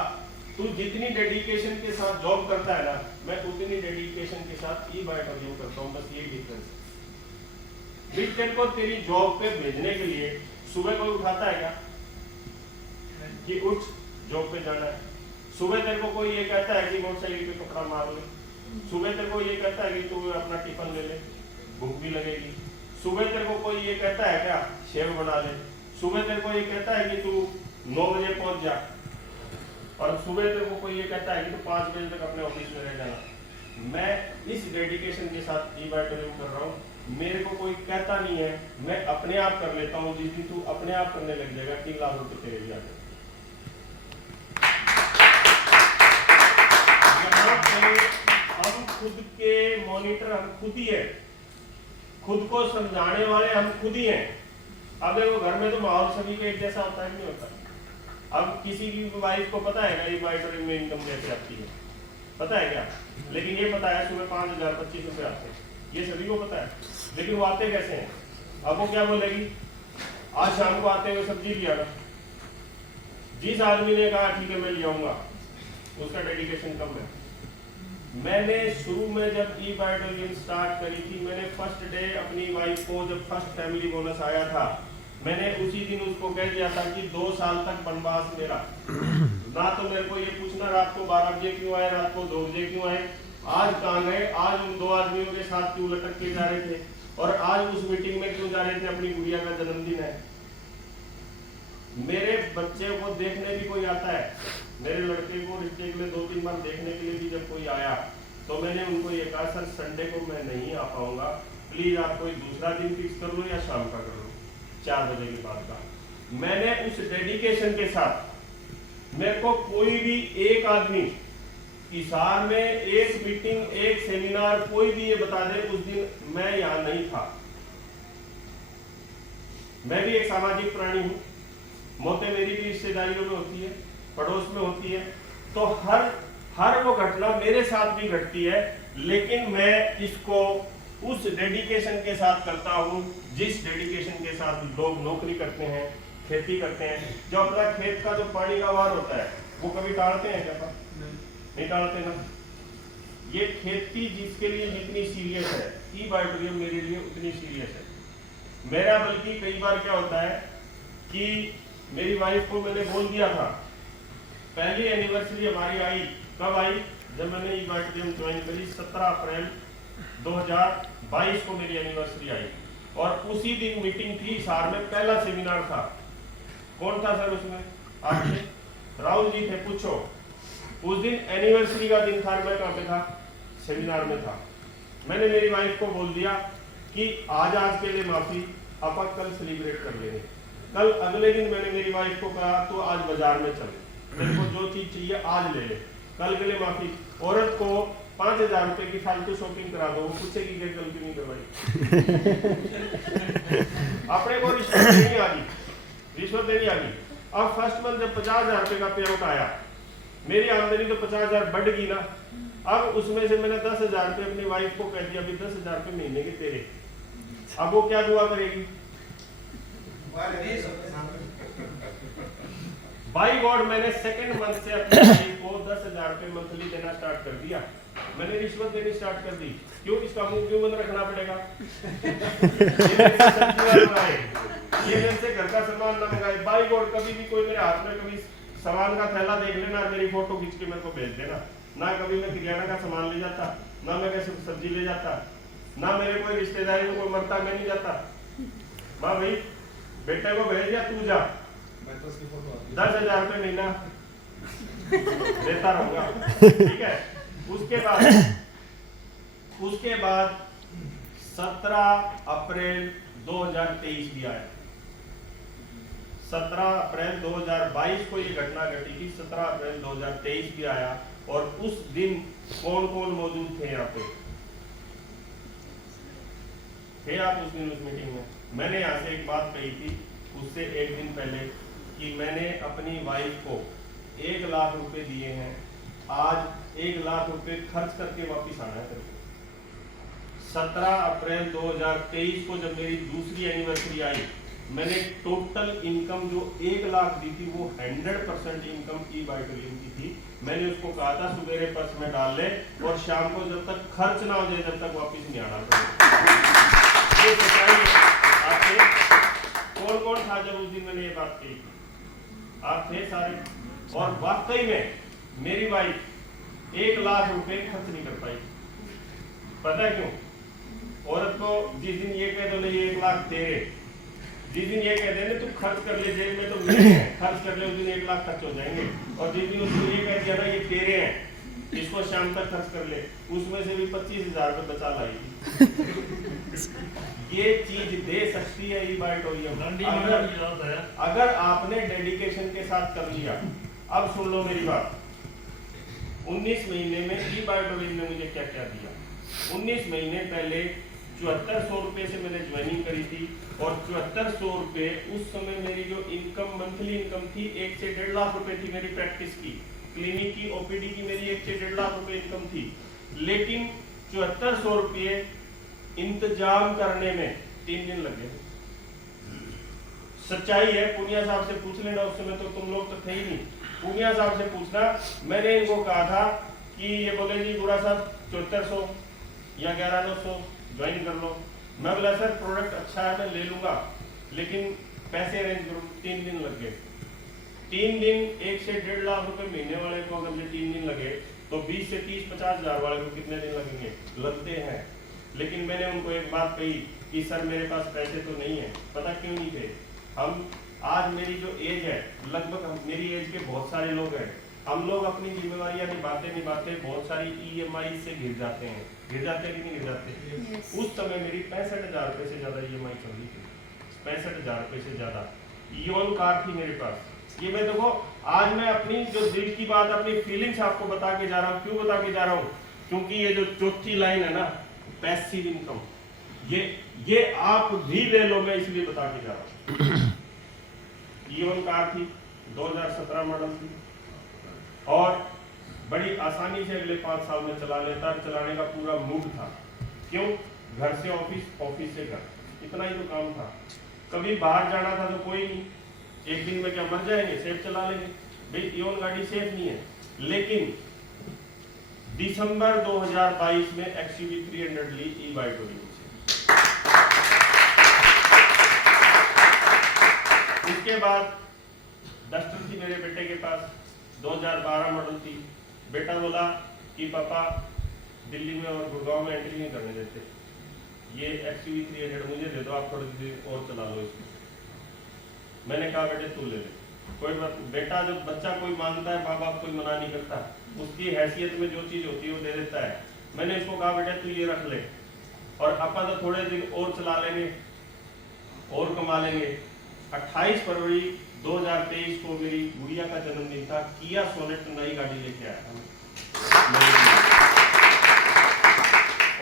तू जितनी डेडिकेशन के साथ जॉब करता है ना, मैं उतनी डेडिकेशन के साथ ई-बायोटॉरियम करता हूँ, बस ये डिफरेंस है। तेरे को तेरी जॉब पे भेजने के लिए सुबह कोई उठाता है क्या कि उठ जॉब पे जाना है? सुबह तेरे को कोई ये कहता है कि मोटरसाइकिल पे पकड़ा मार ले? सुबह तेरे को ये कहता है कि तू अपना टिफिन ले ले, भूख भी लगेगी? सुबह तेरे को कोई ये कहता है क्या शेव बना ले? सुबह तेरे को ये कहता है कि तू 9 बजे पहुंच जा, और सुबह तेरे को कोई ये कहता है कि तू 5 बजे तक अपने ऑफिस में रह जाना। मैं इस डेडिकेशन के साथ ई-बायोटॉरियम कर रहा हूँ, मेरे को कोई कहता नहीं है, मैं अपने आप कर लेता हूँ। जिस दिन तू अपने आप करने लग जाएगा 3 लाख रुपए तेरे भी आ जाएंगे। हम खुद के मॉनिटर हम खुद ही है, खुद को समझाने वाले हम खुद ही हैं। अब देखो घर में तो माहौल सभी का एक जैसा होता है, नहीं होता? अब किसी की वाइफ को पता है ना ई-बायोटॉरियम में इनकम कैसे आती है, पता है क्या? लेकिन ये पता है सुबह 5,025 रुपये आते हैं, ये सभी को पता है। लेकिन वो आते कैसे हैं? अब वो क्या बोलेगी, आज शाम को आते हुए सब्जी लिया ना। जिस आदमी ने कहा ठीक है मैं ले आऊंगा, उसका डेडिकेशन कम है। मैंने शुरू में जब ई-बायोटॉरियम स्टार्ट करी थी, मैंने फर्स्ट डे अपनी वाइफ को, जब फर्स्ट फैमिली बोनस आया था, मैंने उसी दिन उसको कह दिया था कि 2 साल तक वनवास मेरा ना, तो मेरे को ये पूछना रात को 12 बजे क्यों आए, रात को 2 बजे क्यों आए, आज कहाँ गए, आज उन 2 आदमियों के साथ क्यों लटक के जा रहे थे, और आज उस मीटिंग में क्यों जा रहे थे, अपनी गुड़िया का जन्मदिन है। मेरे बच्चे को देखने भी कोई आता है मेरे लड़के को रिश्ते के लिए 2-3 बार देखने के लिए भी जब कोई आया तो मैंने उनको ये कहा सर संडे को मैं नहीं आ पाऊंगा, प्लीज आप कोई दूसरा दिन फिक्स कर लो या शाम का कर लो 4 बजे के बाद का। मैंने उस डेडिकेशन के साथ, मेरे को कोई भी एक आदमी हिसार में एक मीटिंग एक सेमिनार कोई भी ये बता दे उस दिन मैं यहाँ नहीं था। मैं भी एक सामाजिक प्राणी हूँ, मौतें मेरी भी रिश्तेदारियों में होती है, पड़ोस में होती है, तो हर वो घटना मेरे साथ भी घटती है, लेकिन मैं इसको उस डेडिकेशन के साथ करता हूँ जिस डेडिकेशन के साथ लोग नौकरी करते हैं, खेती करते हैं। जो अपना खेत का जो पानी का वार होता है वो कभी टालते हैं क्या? नहीं टालते ना। ये खेती जिसके लिए जितनी सीरियस है, ई बायोटेरियम मेरे लिए उतनी सीरियस है। मेरा बल्कि कई बार क्या होता है कि मेरी वाइफ को मैंने बोल दिया था, पहली एनिवर्सरी हमारी आई, कब आई? जब मैंने ई बायोटेरियम ज्वाइन करी 17 अप्रैल 2022 को मेरी एनिवर्सरी आई, और उसी दिन मीटिंग थी हिसार में, पहला सेमिनार था। कौन था सर उसमें? आपके राहुल जी थे, पूछो। उस दिन एनिवर्सरी का दिन था, मैं कहाँ पे था? सेमिनार में था। मैंने मेरी वाइफ को बोल दिया कि आज के लिए माफी, अपन कल सेलिब्रेट कर लेंगे। कल अगले दिन मैंने मेरी वाइफ को कहा तो आज बाजार में चले, मेरे को जो चीज चाहिए आज ले ले, कल के लिए माफी। औरत को 5,000 रुपए की फालतू शॉपिंग करा दो, वो पूछेगी कि कल क्यों नहीं करवाई। अपने को रिश्वत देनी आ गई, रिश्वत देनी आ गई। अब फर्स्ट मंथ जब 50,000 रुपए का पे आउट आया, मेरी आमदनी तो 50,000 बढ़ गई ना। अब उसमें से मैंने 10,000 रुपए अपनी वाइफ को कह दिया, अभी 10,000 रुपए महीने के तेरे। अब वो क्या दुआ करेगी? बाई गॉड, मैंने सेकंड मंथ से अपनी वाइफ को 10,000 रुपए मंथली देना स्टार्ट कर दिया। मैंने रिश्वत देनी स्टार्ट कर दी। क्यों? इसका मुंह क्यों बंद रखना पड़ेगा? ये मेरे से घर का सामान ना मंगाए। बाई गॉड, कभी भी कोई मेरे हाथ में कभी सामान का थैला देख लेना, मेरी फोटो खींच के मेरे को भेज देना। ना कभी मैं किराना का सामान ले जाता, ना मैं कैसे सब्जी ले जाता, ना मेरे कोई रिश्तेदारी में कोई मरता, मैं नहीं जाता। माँ भाई बेटे को भेज दिया, तू जा, 10,000 रुपए महीना देता रहूंगा, ठीक है। उसके बाद 17 अप्रैल 2023 भी आया। 17 अप्रैल 2022 को ये घटना घटी थी, 17 अप्रैल 2023 भी आया। और उस दिन कौन कौन मौजूद थे यहाँ पे? थे आप उस दिन उस मीटिंग में? मैंने यहाँ से एक बात कही थी उससे एक दिन पहले कि मैंने अपनी वाइफ को 1 लाख रुपए दिए हैं, आज 1 लाख रुपए खर्च करके वापिस आना है। 17 अप्रैल 2023 को जब मेरी दूसरी एनिवर्सरी आई, मैंने टोटल इनकम जो 1 लाख दी थी वो 100% इनकम ई बायोटेरियम की थी। मैंने उसको कहा था सुबेरे पर्स में डाल ले और शाम को जब तक खर्च ना हो जाए तब तक वापिस नहीं आना पड़ेगा। ये सच्चाई आपसे कौन कौन था जब उस दिन मैंने ये बात कही? आप थे सारे। और वाकई में मेरी वाइफ 1 लाख रुपए खर्च नहीं कर पाई। पता है क्यों? औरत को जिस दिन ये कह दो नहीं 1 लाख तेरे, जिस दिन ये कह देने तू खर्च कर ले, जेब में तो मेरे हैं, खर्च कर ले, उस दिन 1 लाख खर्च हो जाएंगे। और जिस दिन उसको ये कह दिया ना ये तेरे हैं, इसको शाम तक खर्च कर ले, उसमें से भी 25,000 रुपए बचा लाएगी। ये चीज दे सकती है ई बायोटेरियम अगर आपने डेडिकेशन के साथ कर लिया। अब सुन लो मेरी बात, 19 महीने में ई बायोटेरियम ने मुझे क्या क्या दिया। 19 महीने पहले 7400 रुपए से मैंने ज्वाइनिंग करी थी, और 7400 रुपए उस समय मेरी जो इनकम मंथली इनकम थी 1 से 1.5 लाख रुपए थी। मेरी प्रैक्टिस की, क्लिनिक की, ओपीडी की मेरी 1 से 1.5 लाख रुपए इनकम थी। लेकिन 7400 रुपये इंतजाम करने में 3 दिन लगे। सच्चाई है, पुनिया साहब से पूछ लेना, उस समय तो तुम लोग तो थे ही नहीं। पुनिया साहब से पूछना, मैंने इनको कहा था कि ये बोले जी बुरा साहब 7400 या 11,900 ज्वाइन कर लो। मैं बोला सर प्रोडक्ट अच्छा है मैं ले लूंगा, लेकिन पैसे अरेंज करो। 3 दिन लग गए। 3 दिन 1 से 1.5 लाख रुपए महीने वाले को अगर 3 दिन लगे तो 20 से 30-50 हजार वाले को कितने दिन लगेंगे? लगते हैं। लेकिन मैंने उनको एक बात कही कि सर मेरे पास पैसे तो नहीं है। पता क्यों नहीं थे? हम आज मेरी जो एज है, लगभग मेरी एज के बहुत सारे लोग हैं, हम लोग अपनी जिम्मेवारियां निभाते बहुत सारी EMI से घिर जाते हैं कि नहीं घिर जाते? Yes. उस समय मेरी 65,000 रुपये से ज्यादा EMI चल रही थी, 65,000 रुपये से ज्यादा। इयोन कार थी मेरे पास। ये मैं देखो, आज मैं अपनी जो दिल की बात, अपनी फीलिंग्स आपको बता के जा रहा हूँ। क्यों बता के जा रहा हूँ? क्योंकि ये जो चौथी लाइन है ना, पैसिव इनकम, ये आप भी ले लो, मैं इसलिए बता के जा रहा हूँ। इयोन कार थी, 2017 मॉडल थी, और बड़ी आसानी से अगले 5 साल में चला लेता, चलाने का पूरा मूड था। क्यों? घर से ऑफिस, ऑफिस से घर, इतना ही तो काम था। कभी बाहर जाना था तो कोई नहीं, एक दिन में क्या मर जाएंगे, सेफ चला लेंगे। भाई इयोन गाड़ी सेफ नहीं है। लेकिन दिसंबर 2022 में XUV 300 ली e-बाइटोरियम से। इसके बाद डस्टर थी मेरे बेटे के पास, 2012 मॉडल थी। बेटा बोला कि पापा दिल्ली में और गुड़गांव में एंट्री नहीं करने देते, ये XUV 300 मुझे दे दो, आप थोड़ी देर और चला लो इसको। मैंने कहा बेटे तू ले ले, कोई बात। बेटा जब बच्चा कोई मांगता है, माँ बाप कोई मना नहीं करता, उसकी हैसियत में जो चीज़ होती है वो दे देता है। मैंने इसको कहा बेटे तू ये रख ले, और अपन तो थोड़े दिन और चला लेंगे और कमा लेंगे। 28 फरवरी 2023 को मेरी गुड़िया का जन्मदिन था। किया सोनेट नई गाड़ी लेके आया था।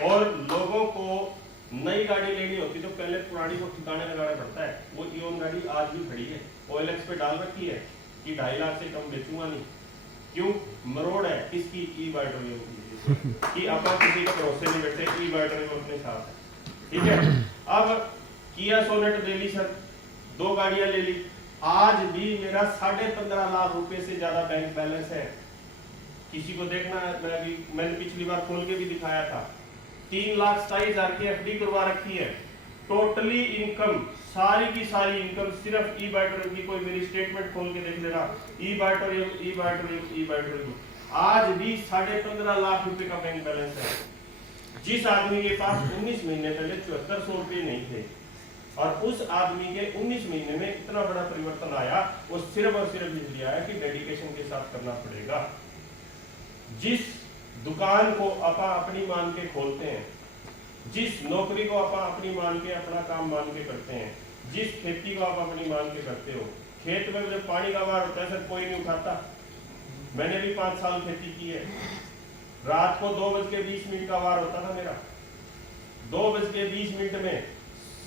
और लोगों को नई गाड़ी लेनी होती तो पहले पुरानी को ठिकाने लगाना पड़ता है। वो इयोन गाड़ी आज भी खड़ी है, OLX पे डाल रखी है कि 2.5 लाख से कम बेचूंगा नहीं। क्यों? मरोड़ है किसकी? ई-बाइटोरियम की। कि अपन किसी के भरोसे नहीं बैठे, ई-बाइटोरियम अपने साथ है। ठीक है, अब किया सोनेट ले ली सर, 2 गाड़ियां ले ली। आज भी मेरा 15.5 लाख रुपए से ज्यादा बैंक बैलेंस है। किसी को देखना है, मैंने पिछली बार खोल के भी दिखाया था। 3,27,000 की FD करवा रखी है। टोटली इनकम, सारी की सारी इनकम सिर्फ ई-बाइटोरियम की। कोई मेरी स्टेटमेंट खोल के देख लेना, ई-बाइटोरियम ई-बाइटोरियम ई-बाइटोरियम। आज भी 15.5 लाख रुपए का बैंक बैलेंस है। जिस आदमी के पास 19 महीने पहले 7400 रुपए नहीं थे, और उस आदमी के 19 महीने में इतना बड़ा परिवर्तन आया, वो सिर्फ और सिर्फ इसलिए आया कि डेडिकेशन के साथ करना पड़ेगा। जिस दुकान को आप अपनी मान के खोलते हैं, जिस नौकरी को आप अपनी मान के, अपना काम मान के करते हैं, जिस खेती को आप अपनी मान के करते हो, खेत में जब पानी का वार होता है सर कोई नहीं उठाता। मैंने भी 5 साल खेती की है। रात को 2:20 का वार होता था मेरा। 2:20 में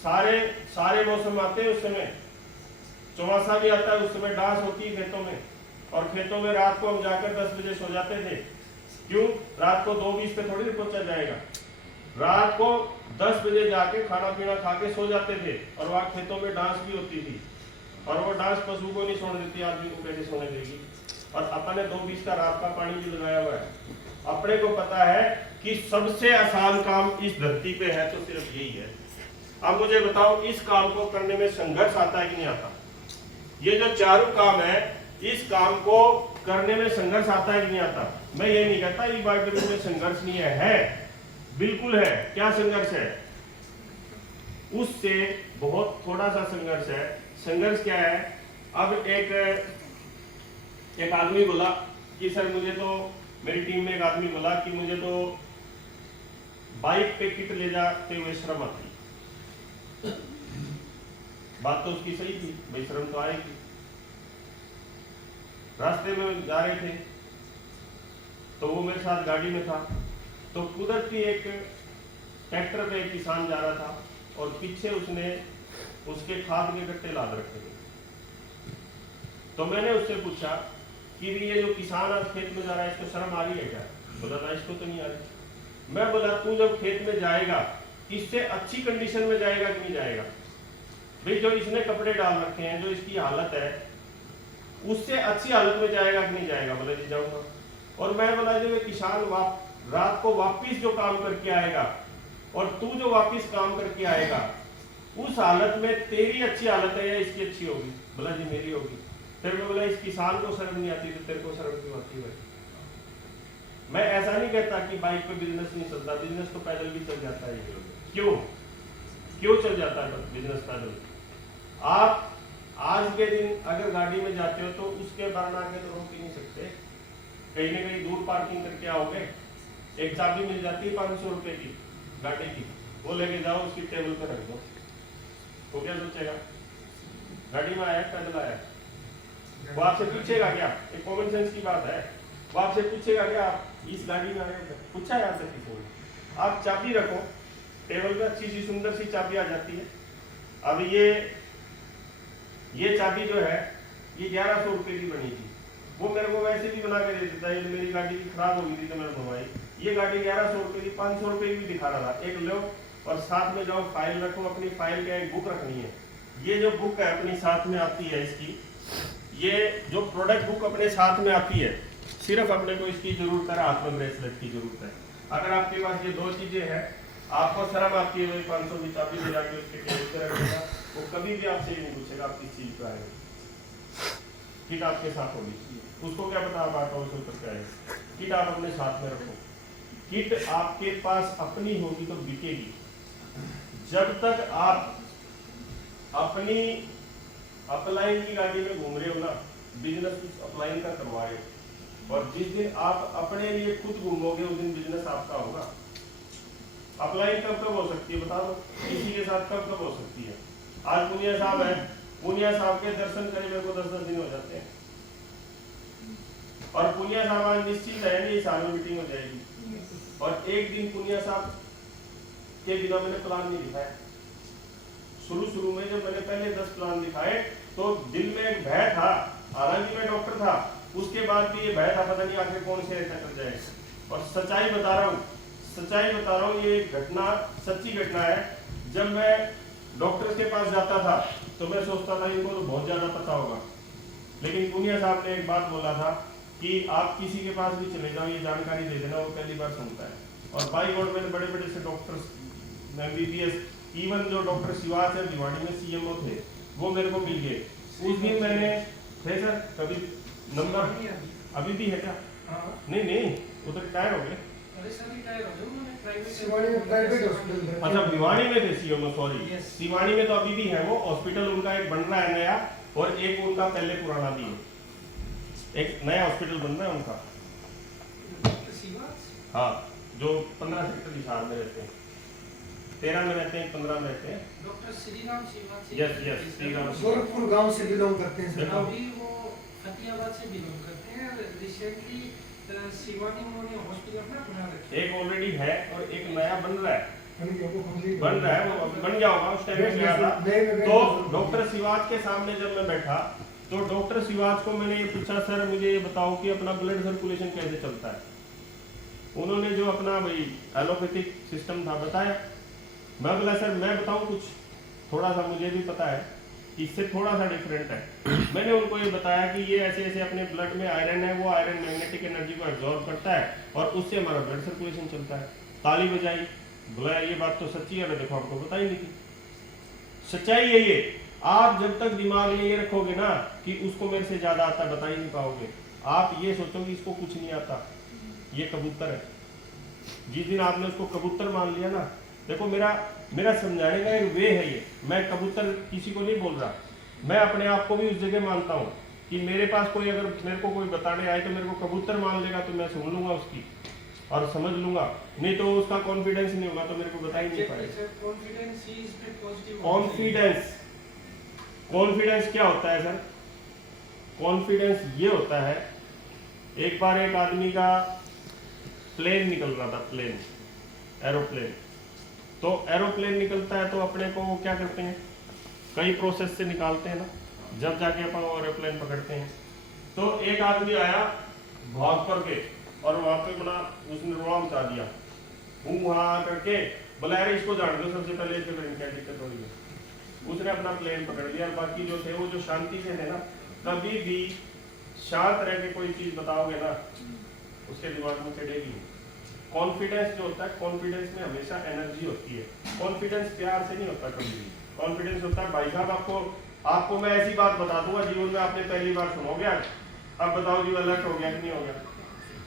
सारे मौसम आते हैं। उस समय चौमासा भी आता है, उस समय डांस होती है खेतों में, और खेतों में रात को हम जाकर 10 बजे सो जाते थे। क्यों? रात को 2:20 पे थोड़ी पहुंचा जाएगा। रात को 10 बजे जाके खाना पीना खा के सो जाते थे, और वहाँ खेतों में डांस भी होती थी। और वो डांस पशु को नहीं सोने देती, आदमी को कैसे सोने देगी? और अपन ने 2:20 का रात का पानी भी लगाया हुआ है। अपने को पता है कि सबसे आसान काम इस धरती पे है तो सिर्फ यही है। अब मुझे बताओ, इस काम को करने में संघर्ष आता है कि नहीं आता? ये जो चारों काम है, इस काम को करने में संघर्ष आता है कि नहीं आता? मैं ये नहीं कहता ई-बाइटोरियम में संघर्ष नहीं है, बिल्कुल है। क्या संघर्ष है? उससे बहुत थोड़ा सा संघर्ष है। संघर्ष क्या है? अब एक आदमी बोला कि सर मुझे तो, मेरी टीम में एक आदमी बोला कि मुझे तो बाइक पे किट ले जाते हुए शर्म आती। बात तो उसकी सही थी, भाई शर्म तो आएगी। रास्ते में जा रहे थे तो वो मेरे साथ गाड़ी में था, तो कुदरती एक ट्रैक्टर पे एक किसान जा रहा था, और पीछे उसने उसके खाद के गट्टे लाद रखे थे। तो मैंने उससे पूछा कि ये जो किसान आज खेत में जा रहा है, इसको शर्म आ रही है क्या? बोला ना, इसको तो नहीं आ रही। मैं बोला तू जब खेत में जाएगा, इससे अच्छी कंडीशन में जाएगा कि नहीं जाएगा? भाई जो इसने कपड़े डाल रखे हैं, जो इसकी हालत है, उससे अच्छी हालत में जाएगा कि नहीं जाएगा? बोला जी जाऊंगा। और मैं बोला जब किसान रात को वापिस जो काम करके आएगा, और तू जो वापिस काम करके आएगा, उस हालत में तेरी अच्छी हालत है या इसकी अच्छी होगी? बोला जी मेरी होगी। फिर मैं बोला इस किसान को शर्म नहीं आती तो तेरे को शर्म क्यों आती है? मैं ऐसा नहीं कहता कि बाइक पे बिजनेस नहीं चलता, बिजनेस तो पैदल भी चल जाता है। क्यों चल जाता है बिजनेस पैदल? आप आज के दिन अगर गाड़ी में जाते हो तो उसके बरना के तो रोक ही नहीं सकते। कहीं ना कहीं दूर पार्किंग करके आओगे, एक चाबी मिल जाती है 500 रुपए की गाड़ी की, वो लेके जाओ उसकी टेबल पे रख दो, तो क्या सोचेगा? गाड़ी में आया पैदल आया, वो आपसे पूछेगा क्या? एक कॉमन सेंस की बात है, वो आपसे पूछेगा क्या आप इस गाड़ी में आए हो? पूछा है आपसे किसी ने? आप चाबी रखो टेबल पे, अच्छी सी सुंदर सी चाबी आ जाती है। अब ये चाबी जो है ये 1100 रुपए की बनी थी, वो मेरे को वैसे भी बना के दे देता है, मेरी गाड़ी की खराब हो गई थी तो मैंने बनवाई, ये गाड़ी 1100 रुपए की 500 रुपए की भी दिखा रहा था। एक लो और साथ में जाओ फाइल रखो, अपनी फाइल का एक बुक रखनी है, ये जो बुक है अपनी साथ में आती है इसकी, ये जो प्रोडक्ट बुक अपने साथ में आती है, सिर्फ अपने को इसकी जरूरत है, हाथ में ब्रेसलेट की जरूरत है। अगर आपके पास ये दो चीजें हैं, आपको शर्म आती है 500 की चाबी ले जाके उसके टेबल पे रख देगा, वो कभी भी आपसे ये नहीं पूछेगा आप किस चीज पे आए। किट आपके साथ होगी, उसको क्या पता आप ऑटो से उतर के आए। किट आप अपने साथ में रखो, किट आपके पास अपनी होगी तो बिकेगी। जब तक आप अपनी अपलाइन की गाड़ी में घूम रहे हो ना, बिजनेस अपलाइन का करवा रहे हो, और जिस दिन आप अपने लिए खुद घूमोगे उस दिन बिजनेस आपका होगा। अपलाइन कब हो सकती है बता दो, किसी के साथ कब हो सकती है? आज पुनिया साहब है, पुनिया साहब के दर्शन करे मेरे को 10-10 दिन हो जाते हैं, और पुनिया साहब आज निश्चित है नहीं साल में मीटिंग हो जाएगी, और एक दिन पुनिया साहब के बिना मैंने प्लान नहीं दिखाया। शुरू में जब मैंने पहले 10 प्लान दिखाए तो दिल में एक भय था, हालांकि मैं डॉक्टर था, उसके बाद भी ये भय था पता नहीं आखिर कौन से ऐसा कर जाए। और सच्चाई बता रहा हूँ, ये घटना सच्ची घटना है। जब मैं डॉक्टर के पास जाता था तो मैं सोचता था इनको तो बहुत ज्यादा पता होगा, लेकिन पुनिया साहब ने एक बात बोला था कि आप किसी के पास भी चले जाओ, ये जानकारी दे देना, वो पहली बार सुनता है। और बाई गॉड मैंने बड़े बड़े से डॉक्टर्स, MBBS, इवन जो डॉक्टर शिवास है भिवाड़ी में CMO थे, वो मेरे को मिल गए। उस दिन मैंने थे सर कभी नंबर अभी भी है क्या? नहीं वो तो रिटायर हो गए। अच्छा भिवाड़ी में थे CMO, सॉरी शिवानी में तो अभी भी है वो हॉस्पिटल, उनका एक बन रहा है नया, और एक उनका पहले पुराना भी है, एक नया हॉस्पिटल बन रहा है उनका। हाँ, जो 15 सेक्टर हिसाब में रहते हैं, 13 में रहते हैं, 15 में रहते हैं। डॉक्टर श्रीराम यस श्रीराम गोरखपुर गांव से बिलोंग करते हैं सर। अभी वो फतेहाबाद से बिलोंग करते हैं। रिसेंटली शिवानी उन्होंने हॉस्पिटल अपना बना रखा है, एक ऑलरेडी है और एक नया बन रहा है, वो बन गया होगा उस टाइम में गया था। तो डॉक्टर शिवाज के सामने जब मैं बैठा तो डॉक्टर शिवाज को मैंने ये पूछा, सर मुझे ये बताओ कि अपना ब्लड सर्कुलेशन कैसे चलता है? उन्होंने जो अपना भाई एलोपैथिक सिस्टम था बताया। मैं बोला सर मैं बताऊं कुछ, थोड़ा सा मुझे भी पता है, इससे थोड़ा सा डिफरेंट है। मैंने उनको ये बताया कि ये ऐसे ऐसे अपने ब्लड में आयरन है, वो आयरन मैग्नेटिक एनर्जी को एब्जॉर्ब करता है और उससे हमारा ब्लड सर्कुलेशन चलता है। ताली बजाई, बोला ये बात तो सच्ची है। मैं देखो आपको बता ही नहीं थी, सच्चाई यही है। आप जब तक दिमाग में ये रखोगे ना कि उसको मेरे से ज्यादा आता, बता ही नहीं पाओगे। आप ये सोचोगे इसको कुछ नहीं आता, ये कबूतर है। जिस दिन आपने उसको कबूतर मान लिया ना, देखो मेरा समझाने का एक वे है ये। मैं कबूतर किसी को नहीं बोल रहा, मैं अपने आप को भी उस जगह मानता हूँ कि मेरे पास कोई अगर मेरे को कोई बताने आए तो मेरे को कबूतर मान लेगा तो मैं सुन लूंगा उसकी और समझ लूंगा, नहीं तो उसका कॉन्फिडेंस नहीं होगा तो मेरे को बता ही नहीं पाएगा। कॉन्फिडेंस क्या होता है सर? कॉन्फिडेंस ये होता है, एक बार एक आदमी का प्लेन निकल रहा था, प्लेन एरोप्लेन। तो एरोप्लेन निकलता है तो अपने को वो क्या करते हैं, कई प्रोसेस से निकालते हैं ना, जब जाके अपन वो एरोप्लेन पकड़ते हैं। तो एक आदमी आया भाग करके और वहां पे बना उसने रोड़ा मचा दिया, वहां करके बोला यार इसको जान दो, सबसे पहले इसके बारे में क्या दिक्कत हो रही है। उसने अपना प्लेन पकड़ लिया। बाकी जो थे वो जो शांति से थे ना, कभी भी शांत रह के कोई चीज बताओगे ना उसके दिमाग में चढ़ेगी। कॉन्फिडेंस जो होता है, कॉन्फिडेंस में हमेशा एनर्जी होती है। कॉन्फिडेंस प्यार से नहीं होता कभी भी। कॉन्फिडेंस होता है भाई साहब आपको मैं ऐसी बात बता दूंगा जीवन में आपने पहली बार सुनोगे आज, अब बताओ जी अलर्ट हो गया कि नहीं हो गया।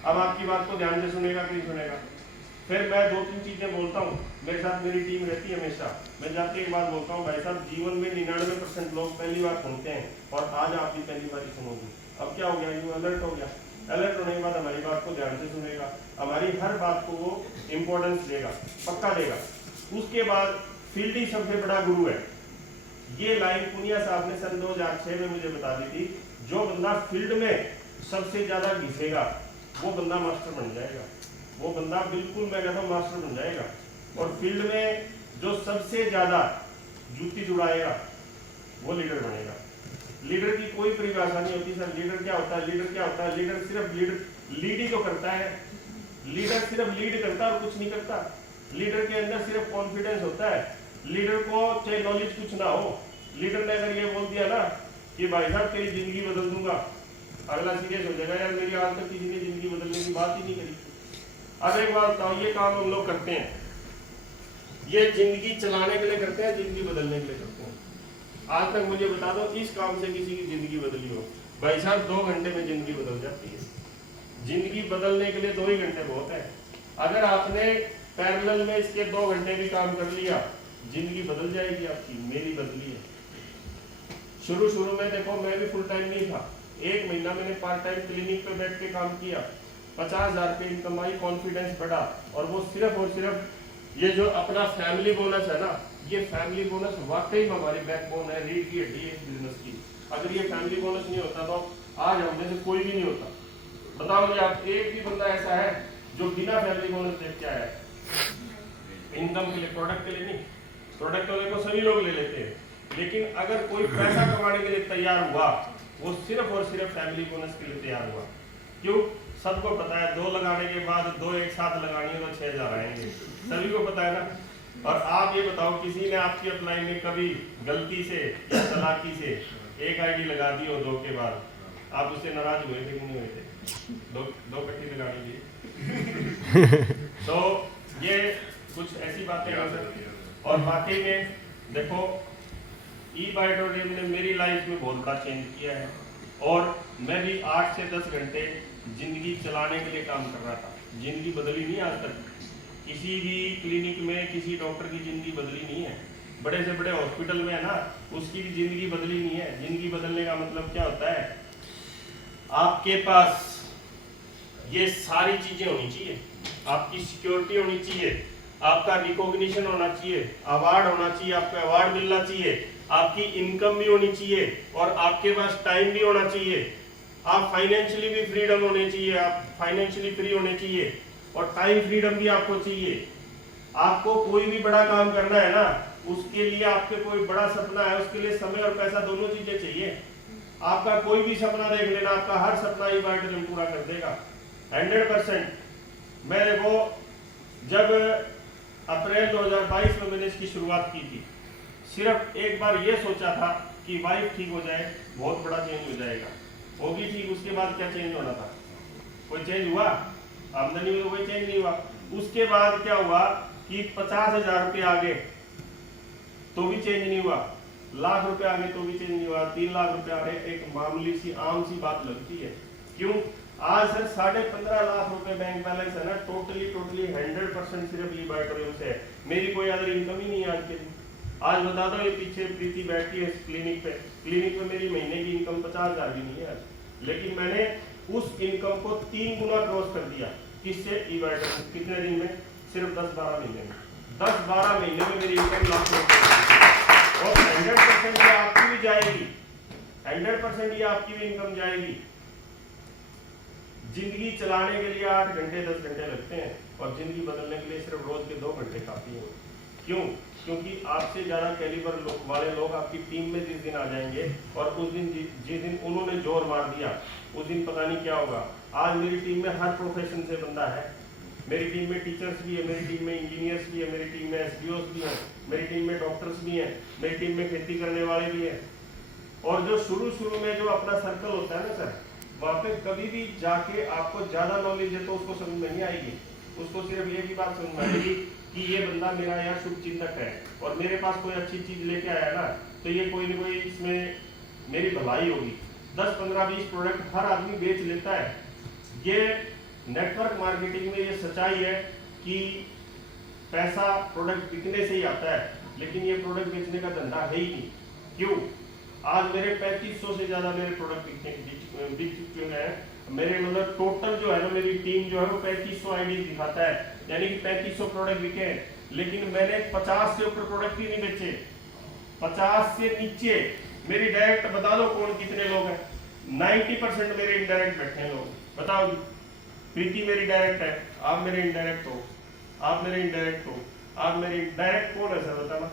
अब आपकी बात को ध्यान से सुनेगा कि नहीं सुनेगा। फिर मैं 2-3 चीजें बोलता हूँ, मेरे साथ मेरी टीम रहती है हमेशा। मैं जाके एक बात बोलता हूँ, भाई साहब जीवन में 99% लोग पहली बार सुनते हैं और आज आप भी पहली बार ही सुनोगे। अब क्या हो गया, यू अलर्ट हो गया। अलर्ट होने के बाद हमारी बात को ध्यान से सुनेगा, हमारी हर बात को वो इम्पोर्टेंस देगा, पक्का देगा। उसके बाद फील्ड ही सबसे बड़ा गुरु है। ये लाइन पुनिया साहब ने सन 2006 में मुझे बता दी थी, जो बंदा फील्ड में सबसे ज्यादा घिसेगा वो बंदा मास्टर बन जाएगा, वो बंदा बिल्कुल मैं कहता हूँ मास्टर बन जाएगा। और फील्ड में जो सबसे ज्यादा जूती जुड़ाएगा वो लीडर बनेगा। लीडर की कोई परिभाषा नहीं होती सर, लीडर क्या होता है, लीडर क्या होता है, लीडर सिर्फ लीड ही तो करता है, लीडर सिर्फ लीड करता है और कुछ नहीं करता। लीडर के अंदर सिर्फ कॉन्फिडेंस होता है। लीडर को चाहे नॉलेज कुछ ना हो, लीडर ने अगर ये बोल दिया ना कि भाई साहब तेरी जिंदगी बदल दूंगा, अगला सीरियस हो जाएगा, यार मेरी आज तक किसी ने जिंदगी बदलने की बात ही नहीं करी। अब एक बात बताओ, ये काम हम लोग करते हैं, ये जिंदगी चलाने के लिए करते हैं, जिंदगी बदलने के लिए करते हैं? आज तक मुझे बता दो इस काम से किसी की जिंदगी बदली हो? भाई साहब 2 घंटे में जिंदगी बदल जाती है। जिंदगी बदलने के लिए 2 ही घंटे बहुत है। अगर आपने पैरेलल में इसके 2 घंटे भी काम कर लिया, जिंदगी बदल जाएगी आपकी। मेरी बदली है। शुरू में देखो मैं भी फुल टाइम नहीं था, 1 महीना मैंने पार्ट टाइम क्लिनिक पे बैठ के काम किया, 50,000 रुपये इनकम आई, कॉन्फिडेंस बढ़ा। और वो सिर्फ और सिर्फ ये जो अपना फैमिली बोनस है ना, ये फैमिली बोनस वाकई में हमारी बैकबोन है, रीढ़ की हड्डी है इस बिजनेस की। अगर ये फैमिली बोनस नहीं होता तो आज हम में से कोई भी नहीं होता। बताओ मुझे, आप एक भी बंदा ऐसा है जो बिना फैमिली बोनस देख के आया है? इनकम के लिए, प्रोडक्ट के लिए नहीं। प्रोडक्ट वाले को सभी लोग ले लेते हैं, लेकिन अगर कोई पैसा कमाने के लिए तैयार हुआ, वो सिर्फ और सिर्फ फैमिली बोनस के लिए तैयार हुआ। क्यों? सबको पता है 2 लगाने के बाद 2 एक साथ लगानी है तो 6,000 आएंगे, सभी को पता है ना। और आप ये बताओ, किसी ने आपकी अपलाइन में कभी गलती से या चालाकी से एक आईडी लगा दी हो 2 के बाद, आप उससे नाराज हुए थे कि नहीं हुए थे? 2 इकट्ठी लगानी थी। तो ये कुछ ऐसी बातें हैं सर। और वाकई में देखो, ई-बायोडोरियम ने मेरी लाइफ में बहुत बड़ा चेंज किया है। और मैं भी 8 से 10 घंटे जिंदगी चलाने के लिए काम कर रहा था। जिंदगी बदली नहीं आज तक, किसी भी क्लिनिक में किसी डॉक्टर की जिंदगी बदली नहीं है। बड़े से बड़े हॉस्पिटल में है ना, उसकी भी जिंदगी बदली नहीं है। जिंदगी बदलने का मतलब क्या होता है? आपके पास ये सारी चीजें होनी चाहिए, आपकी सिक्योरिटी होनी चाहिए, आपका रिकॉग्निशन होना चाहिए, अवार्ड होना चाहिए, आपको अवार्ड मिलना चाहिए, आपकी इनकम भी होनी चाहिए और आपके पास टाइम भी होना चाहिए। आप फाइनेंशियली भी फ्रीडम होने चाहिए, आप फाइनेंशियली फ्री होने चाहिए और टाइम फ्रीडम भी आपको चाहिए। आपको कोई भी बड़ा काम करना है ना, उसके लिए आपके कोई बड़ा सपना है, उसके लिए समय और पैसा दोनों चीजें चाहिए। आपका कोई भी सपना देख लेना, आपका हर सपना ई-बायोडोरियम पूरा कर देगा 100%। मैं देखो, जब अप्रैल 2022 में मैंने इसकी शुरुआत की थी, सिर्फ एक बार ये सोचा था कि वाइफ ठीक हो जाए, बहुत बड़ा चेंज हो जाएगा। होगी ठीक, उसके बाद क्या चेंज होना था? कोई चेंज हुआ? आमदनी में कोई चेंज नहीं हुआ। उसके बाद क्या हुआ कि 50,000 रुपये आ गए तो भी चेंज नहीं हुआ, लाख रुपए आ गए तो भी चेंज नहीं हुआ, 3 लाख रुपए आ रहे, एक मामूली सी आम सी बात लगती है। क्यों? आज सर 15.5 लाख रुपए बैंक बैलेंस है ना, टोटली 100% सिर्फ ई-बायोडोरियम से है। मेरी कोई अदर इनकम ही नहीं है आज के दिन। आज बता दो, ये पीछे प्रीति बैठती है क्लिनिक पे मेरी महीने की इनकम 50,000 भी नहीं है आज, लेकिन मैंने उस इनकम को 3 गुना क्रॉस कर दिया। किससे? ई-बायोडोरियम। कितने दिन में? सिर्फ 10-12 महीने में। 10-12 महीने में मेरी इनकम लाख रुपए और 100% ये आपकी भी जाएगी, 100% ये आपकी भी इनकम जाएगी। जिंदगी चलाने के लिए 8 घंटे 10 घंटे लगते हैं और जिंदगी बदलने के लिए सिर्फ रोज के 2 घंटे काफी हैं। क्यों? क्योंकि आपसे ज्यादा कैलिबर वाले लोग आपकी टीम में जिस दिन आ जाएंगे और उस दिन जिस दिन उन्होंने जोर मार दिया, उस दिन पता नहीं क्या होगा। आज मेरी टीम में हर प्रोफेशन से बंदा है। मेरी टीम में टीचर्स भी है, मेरी टीम में इंजीनियर्स भी है, मेरी टीम में एसडीओस भी हैं, मेरी टीम में डॉक्टर्स भी हैं, मेरी टीम में खेती करने वाले भी हैं। और जो शुरू में जो अपना सर्कल होता है ना सर, वहाँ पे कभी भी जाके आपको ज्यादा नॉलेज है तो उसको समझ में नहीं आएगी। उसको सिर्फ ये भी बात समझ में आएगी कि ये बंदा मेरा यार शुभ चिंतक है और मेरे पास कोई अच्छी चीज लेके आया ना, तो ये कोई ना कोई इसमें मेरी भलाई होगी। 10, 15, 20 प्रोडक्ट हर आदमी बेच लेता है। ये नेटवर्क मार्केटिंग में ये सच्चाई है कि पैसा प्रोडक्ट बिकने से ही आता है, लेकिन ये प्रोडक्ट बेचने का धंधा है ही नहीं। क्यों? आज मेरे 3500 से ज्यादा मेरे प्रोडक्ट बिक चुके हैं। मेरे मतलब टोटल जो है ना, मेरी टीम जो है वो 3500 आईडी दिखाता है, यानी कि 3500 प्रोडक्ट बिके हैं। लेकिन मैंने 50 से ऊपर प्रोडक्ट ही नहीं बेचे, 50 से नीचे मेरी डायरेक्ट बता दो कौन कितने लोग हैं। 90% मेरे इनडायरेक्ट बैठे हैं लोग। बताओ जी, प्रीति मेरी डायरेक्ट है, आप मेरे इनडायरेक्ट हो, आप मेरे इनडायरेक्ट हो, आप मेरे डायरेक्ट कौन है सर बताना?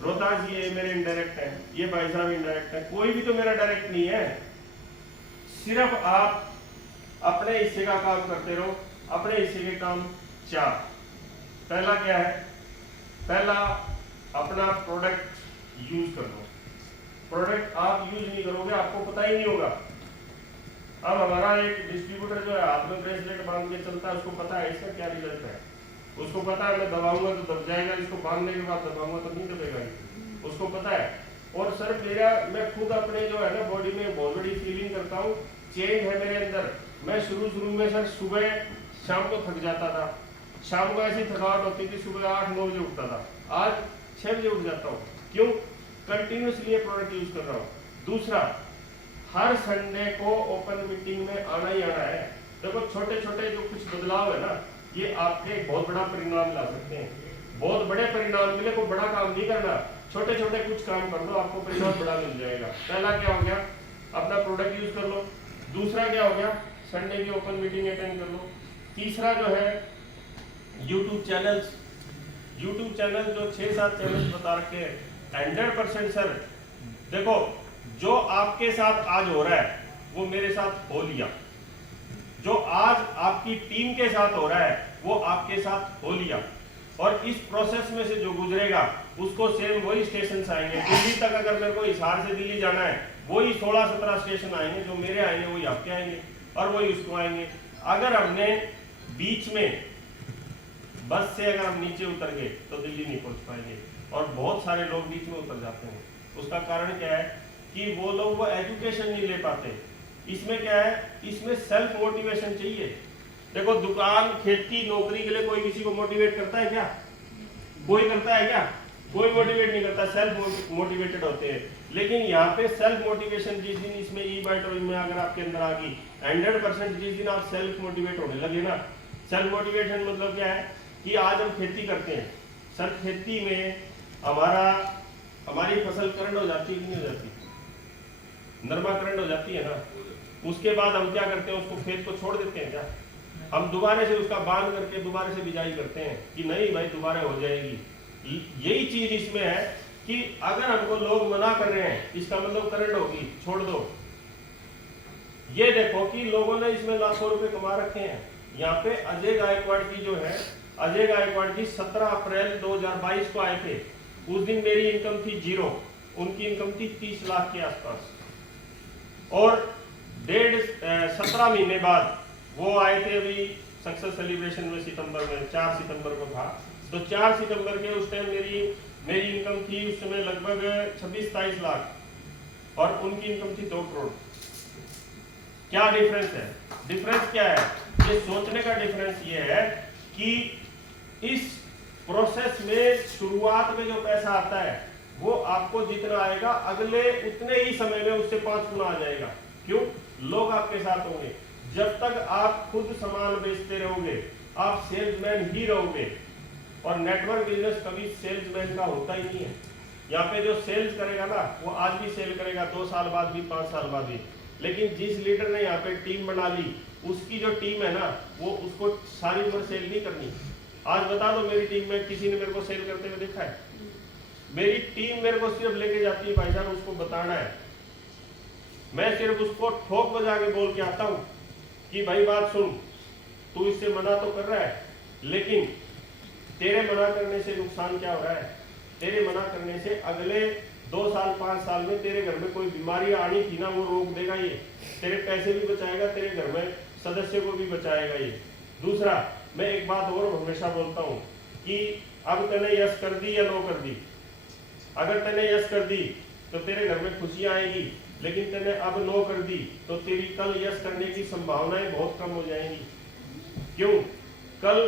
रोहतास ये मेरे इनडायरेक्ट है, ये भाई साहब इनडायरेक्ट है, कोई भी तो मेरा डायरेक्ट नहीं है। सिर्फ आप अपने हिस्से का काम करते रहो। अपने हिस्से के काम 4। पहला क्या है? पहला अपना प्रोडक्ट यूज कर लो। प्रोडक्ट आप यूज नहीं करोगे आपको पता ही नहीं होगा। अब हमारा एक डिस्ट्रीब्यूटर जो है हाथ में ब्रेसलेट बांध के चलता है, उसको पता है इसका क्या रिजल्ट है, उसको पता है मैं दबाऊंगा तो दब जाएगा, इसको बांधने के बाद दबाऊंगा तो नहीं दबेगा, उसको पता है। और सर मैं खुद अपने जो है ना बॉडी में बहुत बड़ी फीलिंग करता हूँ, चेंज है मेरे अंदर। मैं शुरू में सर सुबह शाम को थक जाता था, शाम को ऐसी थकावट होती थी, सुबह 8-9 बजे उठता था, आज 6 बजे उठ जाता हूँ। क्यों? कंटिन्यूसली ये प्रोडक्ट यूज कर रहा हूँ। दूसरा, हर संडे को ओपन मीटिंग में आना ही आना है। देखो छोटे छोटे जो कुछ बदलाव है ना, ये आपके बहुत बड़ा परिणाम ला सकते हैं। बहुत बड़े परिणाम के लिए कोई बड़ा काम नहीं करना, छोटे छोटे कुछ काम कर लो, आपको परिणाम बड़ा मिल जाएगा। पहला क्या हो गया? अपना प्रोडक्ट यूज कर लो। दूसरा क्या हो गया? संडे की ओपन मीटिंग अटेंड कर लो। तीसरा जो है यूट्यूब चैनल्स। यूट्यूब चैनल जो 6-7 चैनल बता रखे हैं, 100% सर देखो जो आपके साथ आज हो रहा है वो मेरे साथ हो लिया, जो आज आपकी टीम के साथ हो रहा है वो आपके साथ हो लिया, और इस प्रोसेस में से जो गुजरेगा उसको सेम वही स्टेशन आएंगे। दिल्ली तक अगर मेरे को हिसार से दिल्ली जाना है, वही 16-17 स्टेशन आएंगे, जो मेरे आएंगे वही आपके आएंगे और वही उसको आएंगे। अगर हमने बीच में बस से अगर हम नीचे उतर गए तो दिल्ली नहीं पहुंच पाएंगे, और बहुत सारे लोग बीच में उतर जाते हैं। उसका कारण क्या है कि वो लोग वो एजुकेशन नहीं ले पाते। इसमें क्या है? इसमें सेल्फ मोटिवेशन चाहिए। देखो दुकान, खेती, नौकरी के लिए कोई किसी को मोटिवेट करता है क्या? कोई करता है क्या? कोई मोटिवेट नहीं करता, सेल्फ मोटिवेटेड होते हैं। लेकिन यहाँ पे सेल्फ मोटिवेशन जिस दिन इसमें ई-बाइटोरियम में अगर आपके अंदर आ गई 100%, जिस दिन आप सेल्फ मोटिवेट होने लगे ना, सेल्फ मोटिवेशन मतलब क्या है कि आज हम खेती करते हैं सर, खेती में हमारी फसल करंट हो जाती है कि नहीं हो जाती? नरमा करंट हो जाती है ना। उसके बाद हम क्या करते हैं? उसको खेत को छोड़ देते हैं क्या? हम दोबारा से उसका बांध करके दोबारा से बिजाई करते हैं कि नहीं भाई दोबारा हो जाएगी। यही चीज इसमें है कि अगर हमको लोग मना कर रहे हैं, इसका मतलब करंट होगी, छोड़ दो। ये देखो कि लोगों ने इसमें लाखों रुपए कमा रखे हैं। यहाँ पे अजय गायकवाड़ की जो है, अजय गायकवाड़ जी 17 अप्रैल 2022 को आए थे। उस दिन मेरी इनकम थी 0, उनकी इनकम थी 30 लाख के आसपास। और 17 महीने बाद वो आए थे अभी सक्सेस सेलिब्रेशन में सितंबर में, 4 सितंबर को था। तो 4 सितंबर के उस टाइम मेरी इनकम थी उस समय लगभग 26-27 लाख और उनकी इनकम थी 2 करोड़। क्या डिफरेंस है? डिफरेंस क्या है? ये सोचने का डिफरेंस ये है कि इस प्रोसेस में शुरुआत में जो पैसा आता है वो आपको जितना आएगा अगले उतने ही समय में उससे 5 गुना आ जाएगा। क्यों? लोग आपके साथ होंगे। जब तक आप खुद सामान बेचते रहोगे आप सेल्समैन ही रहोगे, और नेटवर्क बिजनेस कभी सेल्समैन का होता ही नहीं है। यहाँ पे जो सेल्स करेगा ना वो आज भी सेल करेगा, 2 साल बाद भी, 5 साल बाद भी। लेकिन जिस लीडर ने यहाँ पे टीम बना ली, उसकी जो टीम है ना वो उसको सारी उम्र सेल नहीं करनी। आज बता दो मेरी टीम में किसी ने मेरे को सेल करते हुए देखा है? मेरी टीम मेरे को सिर्फ लेके जाती है भाई साहब, उसको बताना है। मैं सिर्फ उसको ठोक बजा के बोल के आता हूँ कि भाई बात सुन, तू इससे मना तो कर रहा है, लेकिन तेरे मना करने से नुकसान क्या हो रहा है? तेरे मना करने से अगले 2 साल 5 साल में तेरे घर में कोई बीमारी आनी थी ना वो रोक देगा। ये तेरे पैसे भी बचाएगा, तेरे घर में सदस्य को भी बचाएगा ये। दूसरा, मैं एक बात और हमेशा बोलता हूँ कि अब तूने यस कर दी या नो कर दी। अगर तूने यस कर दी तो तेरे घर में खुशियां आएगी, लेकिन तूने अब नो कर दी तो तेरी कल यस करने की संभावनाएं बहुत कम हो जाएंगी। क्यों? कल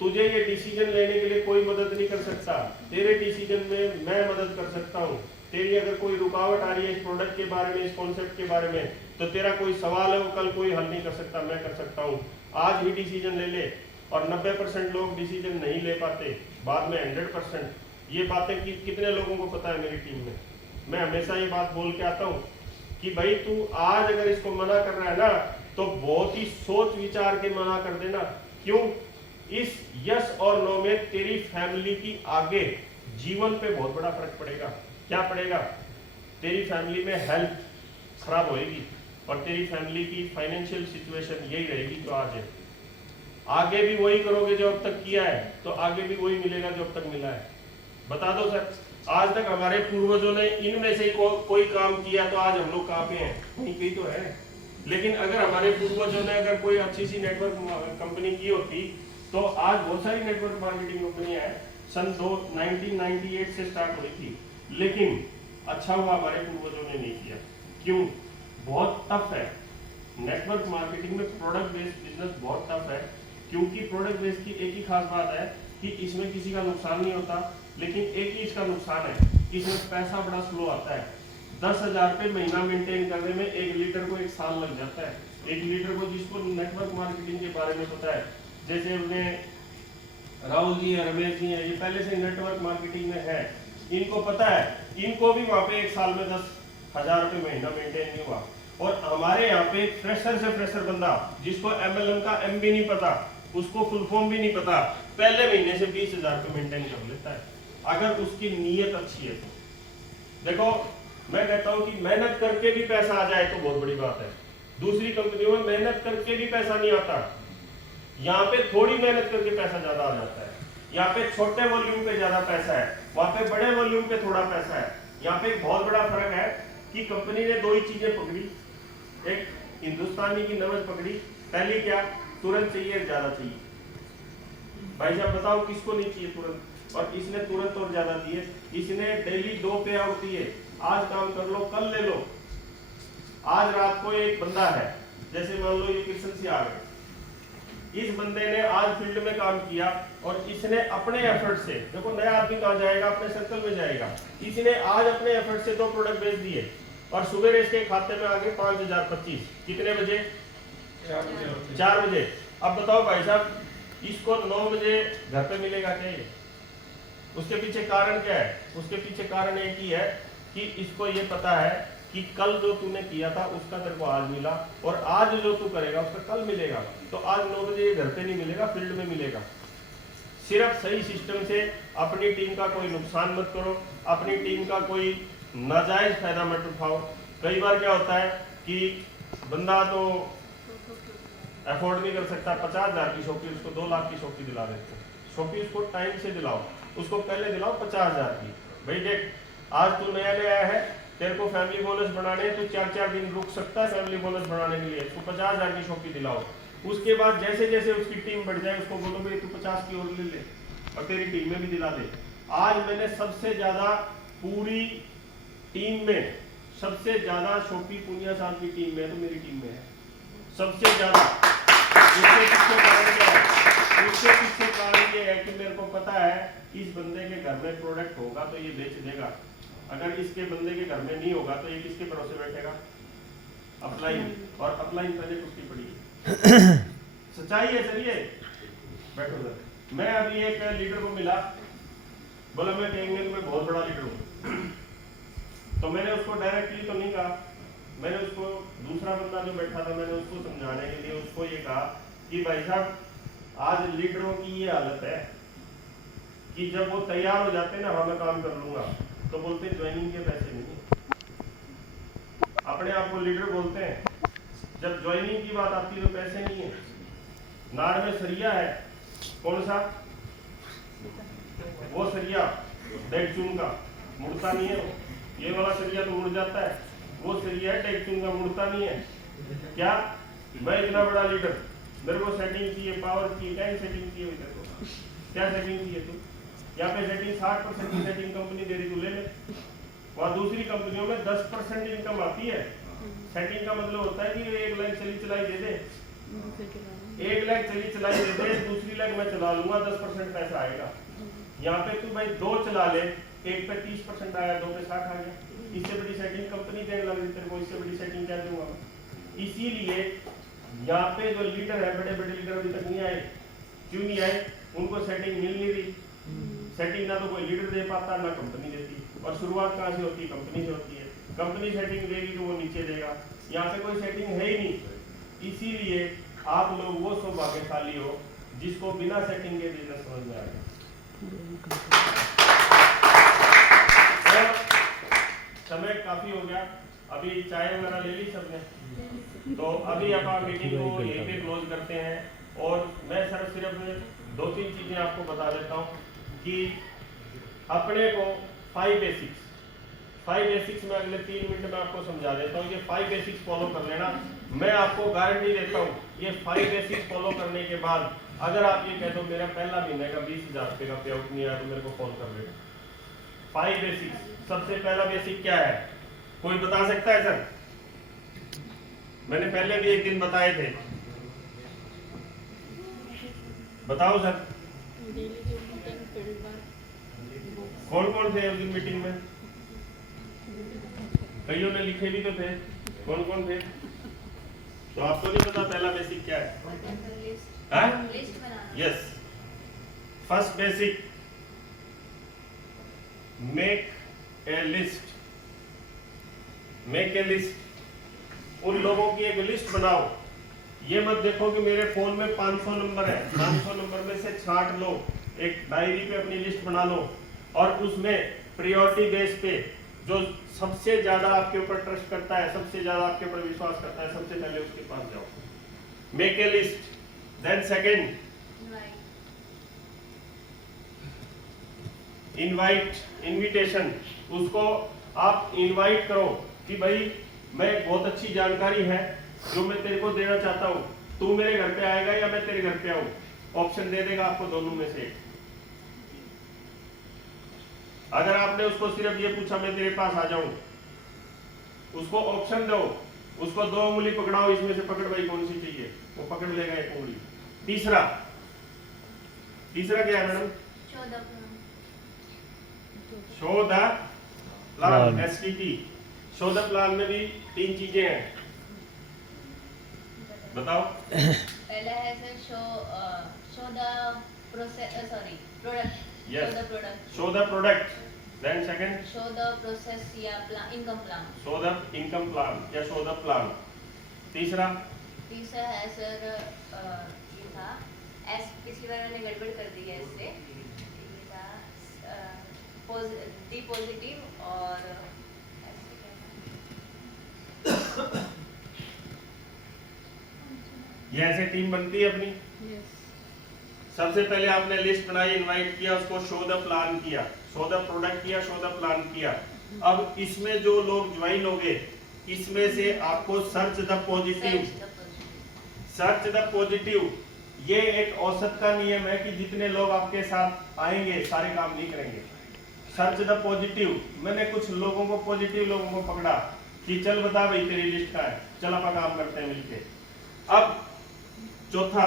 तुझे ये डिसीजन लेने के लिए कोई मदद नहीं कर सकता, तेरे डिसीजन में मैं मदद कर सकता हूँ। तेरी अगर कोई रुकावट आ रही है इस प्रोडक्ट के बारे में, इस कॉन्सेप्ट के बारे में, तो तेरा कोई सवाल है वो कल कोई हल नहीं कर सकता, मैं कर सकता हूँ। आज ही डिसीजन ले ले। और 90% लोग डिसीजन नहीं ले पाते, बाद में 100%। ये बातें कितने लोगों को पता है मेरी टीम में? मैं हमेशा ये बात बोल के आता हूँ कि भाई तू आज अगर इसको मना कर रहा है ना, तो बहुत ही सोच विचार के मना कर देना। क्यों? इस यस और नो में तेरी फैमिली की आगे जीवन पे बहुत बड़ा फर्क पड़ेगा। क्या पड़ेगा? तेरी फैमिली में हेल्थ खराब होएगी और तेरी फैमिली की फाइनेंशियल सिचुएशन यही रहेगी जो आज है। आगे भी वही करोगे जो अब तक किया है, तो आगे भी वही मिलेगा जो अब तक मिला है। बता दो सर, आज तक हमारे पूर्वजों ने इनमें से कोई काम किया तो आज हम लोग कहाँ पे हैं? वहीं पे तो है। लेकिन अगर हमारे पूर्वजों ने अगर कोई अच्छी सी नेटवर्क कंपनी की होती, तो आज बहुत सारी नेटवर्क मार्केटिंग कंपनियां हैं, सन 1998 से स्टार्ट हुई थी, लेकिन अच्छा हुआ हमारे पूर्वजों ने नहीं किया। क्यों? बहुत टफ है नेटवर्क मार्केटिंग में, प्रोडक्ट बेस्ड बिजनेस बहुत टफ है। क्योंकि प्रोडक्ट बेस्ड की एक ही खास बात है कि इसमें किसी का नुकसान नहीं होता, लेकिन एक ही इसका नुकसान है कि इसमें पैसा बड़ा स्लो आता है। 10,000 रुपये महीना मेंटेन करने में 1 लीटर को 1 साल लग जाता है। 1 लीटर को जिसको नेटवर्क मार्केटिंग के बारे में पता है, जैसे उन्हें राहुल जी है, रमेश जी है, ये पहले से नेटवर्क मार्केटिंग में है, इनको पता है, इनको भी वहाँ पे 1 साल में 10,000 रुपये महीना मेंटेन नहीं हुआ। और हमारे यहाँ पे फ्रेशर से फ्रेशर बंदा जिसको MLM का M भी नहीं पता, उसको फुल फॉर्म भी नहीं पता, पहले महीने से 20,000 रुपये मेंटेन कर लेता है, अगर उसकी नीयत अच्छी है तो। देखो, मैं कहता हूँ कि मेहनत करके भी पैसा आ जाए तो बहुत बड़ी बात है। दूसरी कंपनियों में मेहनत करके भी पैसा नहीं आता, यहाँ पे थोड़ी मेहनत करके पैसा ज्यादा आ जाता है। यहाँ पे छोटे वॉल्यूम पे ज्यादा पैसा है, वहाँ पे बड़े वॉल्यूम पे थोड़ा पैसा है। यहाँ पे एक बहुत बड़ा फर्क है कि कंपनी ने 2 ही चीजें पकड़ी, एक हिंदुस्तानी की नमज पकड़ी। पहली क्या? तुरंत चाहिए, ज्यादा चाहिए। भाई साहब बताओ किसको नहीं चाहिए तुरंत? और इसने तुरंत और ज्यादा दिए। इसने डेली 2 पे आउट दिए, आज काम कर लो, कल ले लो। आज रात को एक बंदा है, जैसे मान लो ये कृष्ण से आ गए, इस बंदे ने आज फील्ड में काम किया और इसने अपने एफर्ट से, देखो नया आदमी कहाँ जाएगा? अपने सर्कल में जाएगा। इसने आज अपने एफर्ट से 2 प्रोडक्ट बेच दिए और सुबह इसके खाते में आ गए 5,025। कितने बजे? 4 बजे। अब बताओ भाई साहब, इसको 9 बजे घर पे मिलेगा क्या? उसके पीछे कारण क्या है? उसके पीछे कारण एक ही है कि इसको ये पता है कि कल जो तूने किया था उसका तेरे को आज मिला, और आज जो तू करेगा उसका कल मिलेगा। तो आज 9 बजे घर पे नहीं मिलेगा, फील्ड में मिलेगा। सिर्फ सही सिस्टम से अपनी टीम का कोई नुकसान मत करो, अपनी टीम का कोई नाजायज फायदा मत उठाओ। कई बार क्या होता है कि बंदा तो अफोर्ड नहीं कर सकता 50,000 की शॉपी, उसको 2 लाख की शॉपी दिला देते हैं। शॉपी उसको टाइम से दिलाओ, उसको पहले दिलाओ 50,000 की। भाई देख, आज तू नया नया है, तेरे को फैमिली बोनस बनाने, तू 4-4 दिन रुक सकता है फैमिली बोनस बनाने के लिए, तू 50,000 की शॉपी दिलाओ। उसके बाद जैसे जैसे उसकी टीम बढ़ जाए उसको बोलो भाई तू 50 की और ले ले, और तेरी टीम में भी दिला दे। आज मैंने सबसे ज्यादा पूरी टीम में सबसे ज्यादा शॉपी पुनिया साहब की टीम में है, तो मेरी टीम में है सबसे ज्यादा। उसके पीछे कारण क्या है? उसके पीछे कारण ये है कि मेरे को पता है इस बंदे के घर में प्रोडक्ट होगा तो ये बेच देगा, अगर इसके बंदे के घर में नहीं होगा तो ये किसके भरोसे बैठेगा? अपलाइन, और अपलाइन पहले टूटी पड़ी है। सच्चाई है सर ये। बैठो सर। मैं अभी एक लीडर को मिला, बोला मैं कहेंगे कि मैं बहुत बड़ा लीडर हूँ। तो मैंने उसको डायरेक्टली तो नहीं कहा, मैंने उसको, दूसरा बंदा जो बैठा था, मैंने उसको समझाने के लिए उसको ये कहा कि भाई साहब आज लीडरों की ये हालत है कि जब वो तैयार हो जाते हैं ना, हाँ मैं काम कर लूंगा, तो बोलते हैं ज्वाइनिंग के पैसे नहीं है। अपने आप को लीडर बोलते हैं, जब ज्वाइनिंग की बात आती है तो पैसे नहीं है। नाड़ में सरिया है, कौन सा? वो सरिया डेगचून का, मुड़ता नहीं है। ये वाला सरिया तो मुड़ जाता है, वो सरिया है डेगचून का, मुड़ता नहीं है। क्या मैं इतना बड़ा लीडर, मेरे को सेटिंग चाहिए, पावर चाहिए, क्या सेटिंग चाहिए? क्या सेटिंग चाहिए? तू यहाँ पे सेटिंग 60% की सेटिंग कंपनी दे रही, तू ले ले। वहाँ दूसरी कंपनियों में 10% इनकम आती है। सेटिंग का मतलब होता है कि 1 लाख चली चलाई दे दे, 1 लाख चली चलाई दे दे, दूसरी लाख मैं चला लूंगा, 10% पैसा आएगा। यहाँ पे तू भाई 2 चला ले, एक पे 30% आया, 2 पे 60 आ गया। इससे बड़ी सेटिंग कंपनी देने लगी तेरे को, इससे बड़ी सेटिंग क्या दूंगा मैं। इसीलिए यहाँ पे जो लीडर है, बड़े बड़े लीडर अभी तक नहीं आए। क्यों नहीं आए? उनको सेटिंग मिल नहीं रही। सेटिंग ना तो कोई लीडर दे पाता, ना कंपनी देती। और शुरुआत कहाँ से होती है? कंपनी से होती है। कंपनी सेटिंग देगी तो वो नीचे देगा, यहाँ पे कोई सेटिंग है ही नहीं। इसीलिए आप लोग वो सौभाग्यशाली हो जिसको बिना सेटिंग के बिजनेस समझ में आ गया। समय काफी हो गया, अभी चाय वगैरह ले ली सबने, तो अभी आप मीटिंग को यहीं पे क्लोज करते हैं। और मैं सर सिर्फ 2-3 चीजें आपको बता देता हूँ कि अपने को 5 बेसिक्स में अगले 3 मिनट में आपको समझा देता हूँ। ये 5 बेसिक्स फॉलो कर लेना। मैं आपको गारंटी देता हूँ, ये 5 बेसिक्स फॉलो करने के बाद अगर आप ये कह दो मेरा पहला महीने का 20,000 रुपये का पे आउट नहीं आया तो मेरे को फोन कर लेना। 5 बेसिक्स। सबसे पहला बेसिक क्या है? कोई बता सकता है सर? मैंने पहले भी एक दिन बताए थे, बताओ सर। कौन कौन थे उस दिन मीटिंग में? कईयों ने लिखे भी तो थे। कौन कौन थे? तो आपको नहीं पता पहला बेसिक क्या है? Yes, first basic, make a list. Make a list. उन लोगों की एक लिस्ट बनाओ। ये मत देखो कि मेरे फोन में 500 नंबर है, 500 नंबर में से 60 लो। एक डायरी पे अपनी लिस्ट बना लो और उसमें प्रायोरिटी बेस पे जो सबसे ज्यादा आपके ऊपर ट्रस्ट करता है, सबसे ज्यादा आपके ऊपर विश्वास करता है, सबसे पहले उसके पास जाओ। Make a list. Then second, invitation. उसको आप इनवाइट करो कि भाई मैं बहुत अच्छी जानकारी है जो मैं तेरे को देना चाहता हूँ, तू मेरे घर पे आएगा या मैं तेरे घर पे आऊँ? ऑप्शन दे देगा आपको दोनों में से। अगर आपने उसको सिर्फ ये पूछा मैं तेरे पास आ जाऊं, उसको ऑप्शन दो, उसको 2 उंगली पकड़ाओ, इसमें से पकड़ भाई कौन सी चाहिए, वो पकड़ लेगा 1 उंगली। तीसरा क्या है madam? Show the plan, STP। Show the plan में भी 3 चीजें हैं, बताओ। पहला है sir show the process, sorry product. Yes. Show the product. Show the product. Then second, Show the process या income plan. show the income plan या show the plan. तीसरा है सर ये था पिछली बार मैंने गड़बड़ कर दी है इससे। ये था दी पॉजिटिव और ये ऐसे टीम बनती है अपनी। सबसे पहले आपने लिस्ट बनाई, इनवाइट किया, उसको शो द प्लान किया, शो द प्रोडक्ट किया, शो द प्लान किया। अब इसमें जो लोग ज्वाइन होंगे, इसमें से आपको search the positive. Search the positive, ये एक औसत का नियम है कि जितने लोग आपके साथ आएंगे सारे काम नहीं करेंगे। Search the positive. मैंने कुछ लोगों को, पॉजिटिव लोगों को पकड़ा कि चल बता भाई तेरी लिस्ट का है, चल अपन काम करते हैं मिलके। अब चौथा,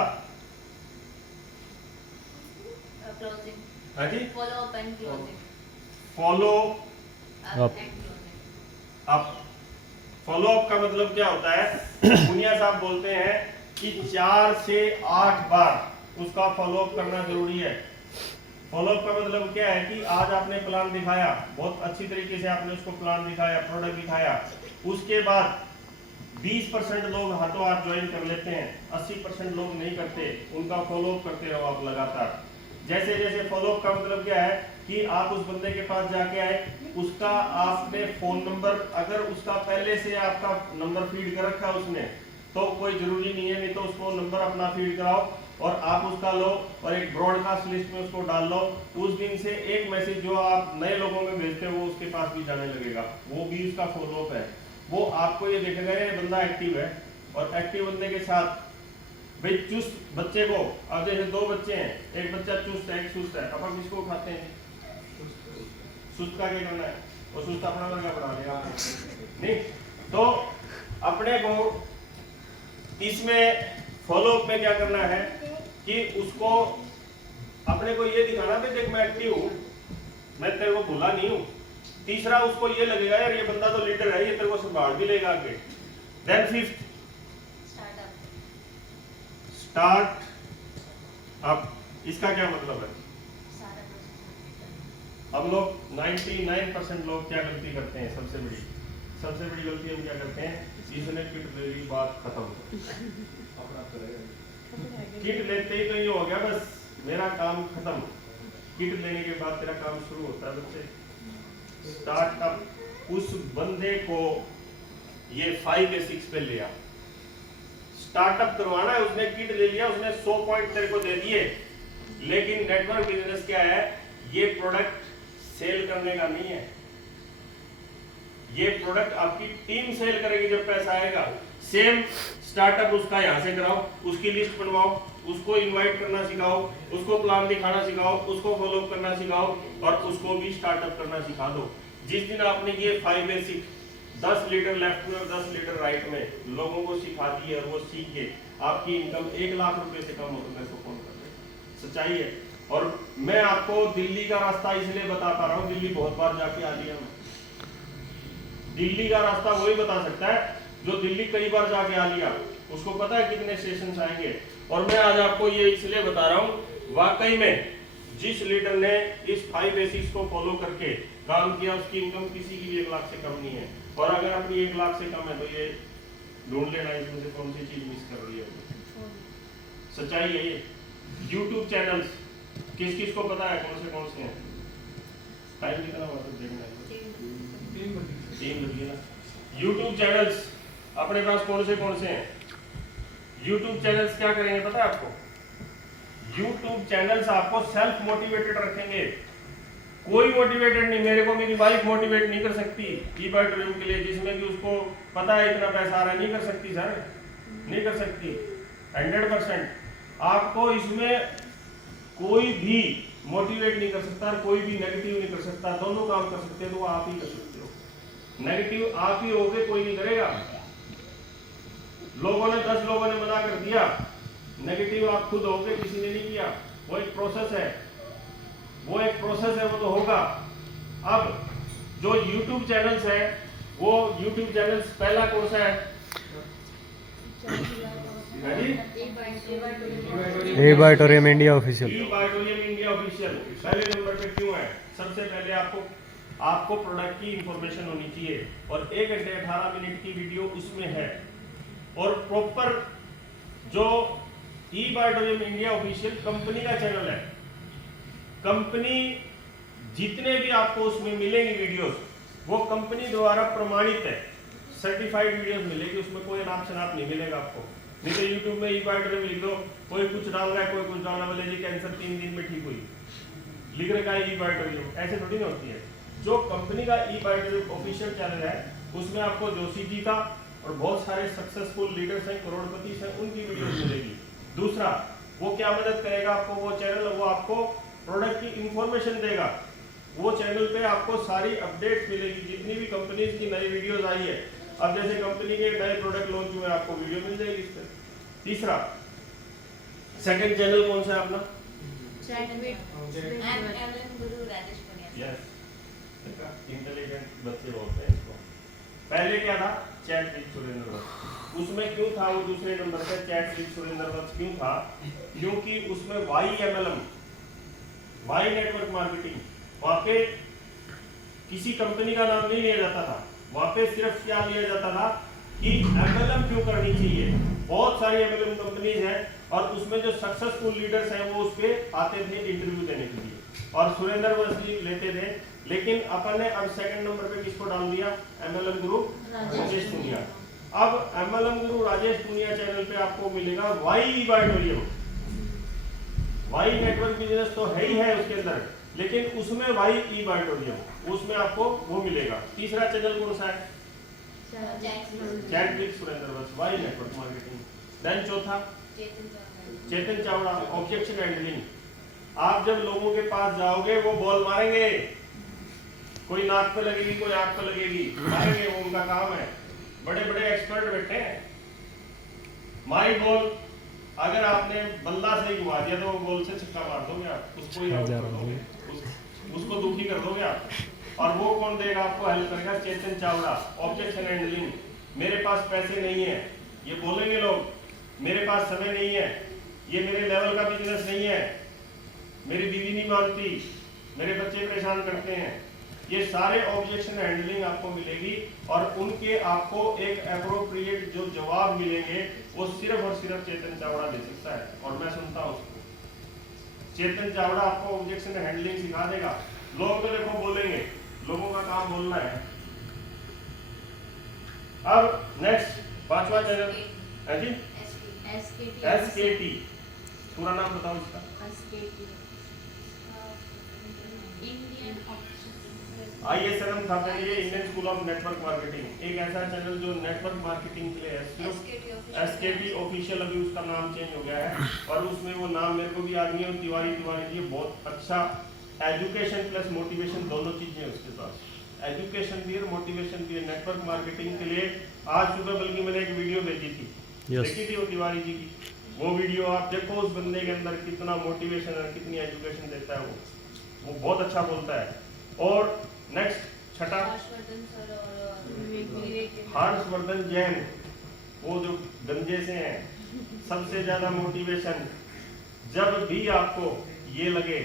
क्लोजिंग। हाँ जी, follow up and closing. Follow up. Up. Follow up का मतलब क्या होता है? मुनिया साहब बोलते हैं कि 4 से 8 बार उसका फॉलो अप करना जरूरी है। फॉलो अप का मतलब क्या है कि आज आपने प्लान दिखाया, बहुत अच्छी तरीके से आपने उसको प्लान दिखाया, प्रोडक्ट दिखाया, उसके बाद 20% लोग हाथों हाथ ज्वाइन कर लेते हैं, 80% लोग नहीं करते। उनका फॉलो अप करते रहो आप लगातार। जैसे जैसे फॉलो अप का मतलब क्या है कि आप उस बंदे के पास जाके आए, उसका आपने फोन नंबर, अगर उसका पहले से आपका नंबर फीड कर रखा है उसने, तो कोई जरूरी नहीं है, नहीं तो उसको नंबर अपना फीड कराओ और आप उसका लो और एक ब्रॉडकास्ट लिस्ट में उसको डाल लो। उस दिन से एक मैसेज जो आप नए लोगों में भेजते हो वो उसके पास भी जाने लगेगा, वो भी उसका फॉलो अप है। वो आपको ये देखेगा ये बंदा एक्टिव है, और एक्टिव बंदे के साथ भाई चुस्त बच्चे को, अब जैसे 2 बच्चे हैं, एक बच्चा चुस्त है एक सुस्त है, अपन किसको खाते हैं? सुस्त का क्या करना है? और सुस्त अपना वर्गा बना देगा नहीं। तो अपने को इसमें फॉलो अप में क्या करना है कि उसको अपने को ये दिखाना भी देख मैं एक्टिव हूँ, मैं तेरे को भूला नहीं हूँ। तीसरा, उसको ये लगेगा यार ये बंदा तो लीडर है, ये तेरे को संभाल भी लेगा आगे। Then fifth, start up. इसका क्या मतलब है? हम लोग 99% लोग क्या गलती करते हैं? सबसे बड़ी गलती हम क्या करते हैं? इसने किट ले ली, बात खत्म। किट लेते ही तो ये हो गया बस मेरा काम खत्म। किट लेने के बाद तेरा काम शुरू होता है बच्चे। स्टार्टअप, उस बंदे को ये 5 या 6 पे लिया, स्टार्टअप करवाना है, उसने किट ले लिया, उसने 100 पॉइंट तेरे को दे दिए, लेकिन नेटवर्क बिजनेस क्या है? ये प्रोडक्ट सेल करने का नहीं है, ये प्रोडक्ट आपकी टीम सेल करेगी जब पैसा आएगा। सेम स्टार्टअप उसका यहाँ से कराओ, उसकी लिस्ट बनवाओ, उसको इनवाइट करना सिखाओ, उसको प्लान दिखाना सिखाओ, उसको फॉलो करना सिखाओ और उसको भी स्टार्टअप करना सिखा दो। जिस दिन आपने ये 5 बेसिक 10 लीटर लेफ्ट में और 10 लीटर राइट में लोगों को सिखा दी है और वो सीख के आपकी इनकम 1 लाख रुपए से कम हो तो मेरे को फोन कर दे। सच्चाई है। और मैं आपको दिल्ली का रास्ता इसलिए बता पा रहा हूँ, दिल्ली बहुत बार जाके आ लिया मैं। दिल्ली का रास्ता वही बता सकता है जो दिल्ली कई बार जाके आ लिया, उसको पता है कितने स्टेशन आएंगे। और मैं आज आपको ये इसलिए बता रहा हूँ, वाकई में जिस लीडर ने इस 5 बेसिक्स को फॉलो करके काम किया उसकी इनकम किसी की भी 1 लाख से कम नहीं है। और अगर अपनी 1 लाख से कम है तो ये ढूंढ लेना इसमें से कौन सी चीज मिस कर रही है। सच्चाई है ये। यूट्यूब चैनल्स किस किस को पता है कौन से हैं? टाइम कितना हुआ तो देखना है, 3 बजे ना। यूट्यूब चैनल्स अपने पास कौन से हैं? यूट्यूब चैनल्स क्या करेंगे पता है आपको? यूट्यूब चैनल्स आपको सेल्फ मोटिवेटेड रखेंगे। कोई मोटिवेटेड नहीं, मेरे को मेरी वाइफ मोटिवेट नहीं कर सकती ई-बाइटोरियम के लिए, जिसमें कि उसको पता है इतना पैसा आ रहा है, नहीं कर सकती सर, नहीं कर सकती। 100% आपको इसमें कोई भी मोटिवेट नहीं कर सकता, कोई भी नेगेटिव नहीं कर सकता। दोनों काम कर सकते हो तो आप ही कर सकते हो। नेगेटिव आप ही होगे, कोई नहीं करेगा। लोगों ने 10 लोगों ने मना कर दिया, नेगेटिव आप खुद होगे, किसी ने नहीं किया। वो एक प्रोसेस है, वो तो होगा। अब जो YouTube चैनल्स है, वो YouTube चैनल्स पहला कौन सा है? ई-बाइटोरियम इंडिया ऑफिशियल। ई-बाइटोरियम इंडिया ऑफिशियल पहले नंबर पे क्यों है? सबसे पहले आपको प्रोडक्ट की इंफॉर्मेशन होनी चाहिए और 1 घंटे 18 मिनट की वीडियो उसमें है। और प्रॉपर जो ई-बाइटोरियम इंडिया ऑफिशियल कंपनी का चैनल है, कंपनी जितने भी आपको उसमें मिलेंगी वीडियोस, वो कंपनी द्वारा प्रमाणित है, सर्टिफाइड वीडियोस मिलेगी, उसमें कोई नाम शनाप नहीं मिलेगा आपको। नहीं तो यूट्यूब में ई-बाइटोरियम लिख दो, कोई कुछ डाल रहा है, कोई कुछ डालना, बोले जी कैंसर 3 दिन में ठीक हुई, लिख रखा है ई-बाइटोरियम, ऐसे थोड़ी ना होती है। जो कंपनी का ई-बाइटोरियम ऑफिशियल चैनल है, उसमें आपको जोशी जी का और बहुत सारे सक्सेसफुल लीडर्स हैं, करोड़पति हैं, उनकी वीडियोस मिलेगी। दूसरा, वो क्या मदद करेगा आपको? वो चैनल वो आपको प्रोडक्ट की इंफॉर्मेशन देगा। वो चैनल पे आपको सारी अपडेट्स मिलेगी, जितनी भी कंपनीज की नई वीडियोस आई है। अब जैसे कंपनी के नए प्रोडक्ट लॉन्च हुए, आपको वीडियो मिल जाएगी इस पर। तीसरा, सेकंड चैनल कौन सा है अपना? यस, इंटेलिजेंट बच्चे बोलते हैं इसको। पहले क्या था? चैट विद सुरेंद्र वत्स। उसमें क्यों था वो दूसरे नंबर पे चैट विद सुरेंद्र वत्स क्यों था? क्योंकि उसमें YMLM, वाई नेटवर्क मार्केटिंग, वहाँ पे किसी कंपनी का नाम नहीं लिया जाता था। वहाँ पे सिर्फ क्या लिया जाता था कि MLM क्यों करनी चाहिए। बहुत सारी MLM कंपनीज हैं और उसमें जो सक्सेसफुल लीडर्स हैं वो उस पे आते थे इंटरव्यू देने के लिए, और सुरेंद्र वत्स जी लेते थे। लेकिन अपन ने अब सेकंड नंबर पे किसको डाल दिया? MLM गुरु राजेश पुनिया। अब MLM गुरु राजेश पुनिया चैनल पे आपको मिलेगा ई-बाइटोरियम। वाई नेटवर्क बिजनेस तो है ही है उसके अंदर, लेकिन उसमें ई-बाइटोरियम, उसमें आपको वो मिलेगा। तीसरा चैनल कौन सा है? Chat with Surendra Vats, why network marketing. Then चौथा चेतन चावड़ा, ऑब्जेक्शन हैंडलिंग। आप जब लोगों के पास जाओगे वो बॉल मारेंगे, कोई नाक पे लगेगी, कोई आंख पे लगेगी, मारेंगे, वो उनका काम है। बड़े बड़े एक्सपर्ट बैठे हैं, मारी बॉल अगर आपने बल्ला से ही घुमा दिया तो वो बॉल से छक्का मार दोगे आप, उसको ही आउट कर दोगे। उसको दुखी कर दोगे आप। और वो कौन देगा आपको, हेल्प करेगा? चेतन चावड़ा, ऑब्जेक्शन हैंडलिंग। मेरे पास पैसे नहीं है, ये बोलेंगे लोग, मेरे पास समय नहीं है, ये मेरे लेवल का बिजनेस नहीं है, मेरी बीवी नहीं मानती, मेरे बच्चे परेशान करते हैं, ये सारे ऑब्जेक्शन हैंडलिंग आपको मिलेगी। और उनके आपको एक एप्रोप्रिएट जो जवाब मिलेंगे वो सिर्फ और सिर्फ चेतन चावड़ा दे सकता है, और मैं सुनता हूँ उसको। चेतन चावड़ा आपको ऑब्जेक्शन हैंडलिंग सिखा देगा। लोग तो देखो बोलेंगे, लोगों का काम बोलना है। अब नेक्स्ट 5वां चैनल है जी, SKT। पूरा नाम बताओ इसका। ISNM था पहले, Indian school of network marketing. एक ऐसा चैनल जो नेटवर्क मार्केटिंग के लिए है, सिर्फ SKT ऑफिशियल, अभी उसका नाम चेंज हो गया है। और उसमें वो नाम मेरे को भी याद नहीं है, तिवारी जी, बहुत अच्छा एजुकेशन प्लस मोटिवेशन दोनों चीजें उसके पास, एजुकेशन भी और मोटिवेशन भी है नेटवर्क मार्केटिंग के लिए। आज सुबह बल्कि मैंने एक वीडियो भेजी थी, देखी थी वो तिवारी जी की, वो वीडियो आप देखो, उस बंदे के अंदर कितना मोटिवेशन और कितनी एजुकेशन देता है वो बहुत अच्छा बोलता है। और नेक्स्ट छठा, हर्षवर्धन जैन, वो जो गंजे से हैं, सबसे ज्यादा मोटिवेशन। जब भी आपको ये लगे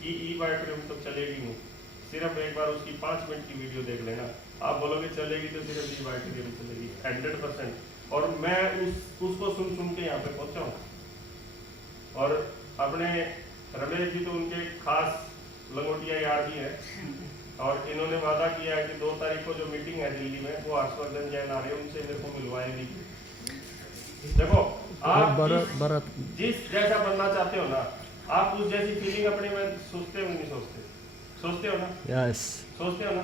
कि ई-बायोट्रियम तो चलेगी नहीं, सिर्फ एक बार उसकी 5 मिनट की वीडियो देख लेना, आप बोलोगे चलेगी तो सिर्फ ई-बायोट्रियम चलेगी 100%। और मैं उसको सुन के यहाँ पे पहुंचा हूँ। और अपने रमेश जी तो उनके खास लंगोटिया यार भी है, और इन्होंने वादा किया है कि 2 तारीख को जो मीटिंग है दिल्ली में, वो हर्षवर्धन जैन आ रहे हैं, उनसे मेरे को मिलवाएंगे। देखो आप जिस जैसा बनना चाहते हो ना, आप उस जैसी फीलिंग अपने में सोचते हो नहीं सोचते? सोचते हो ना? यस, सोचते हो ना?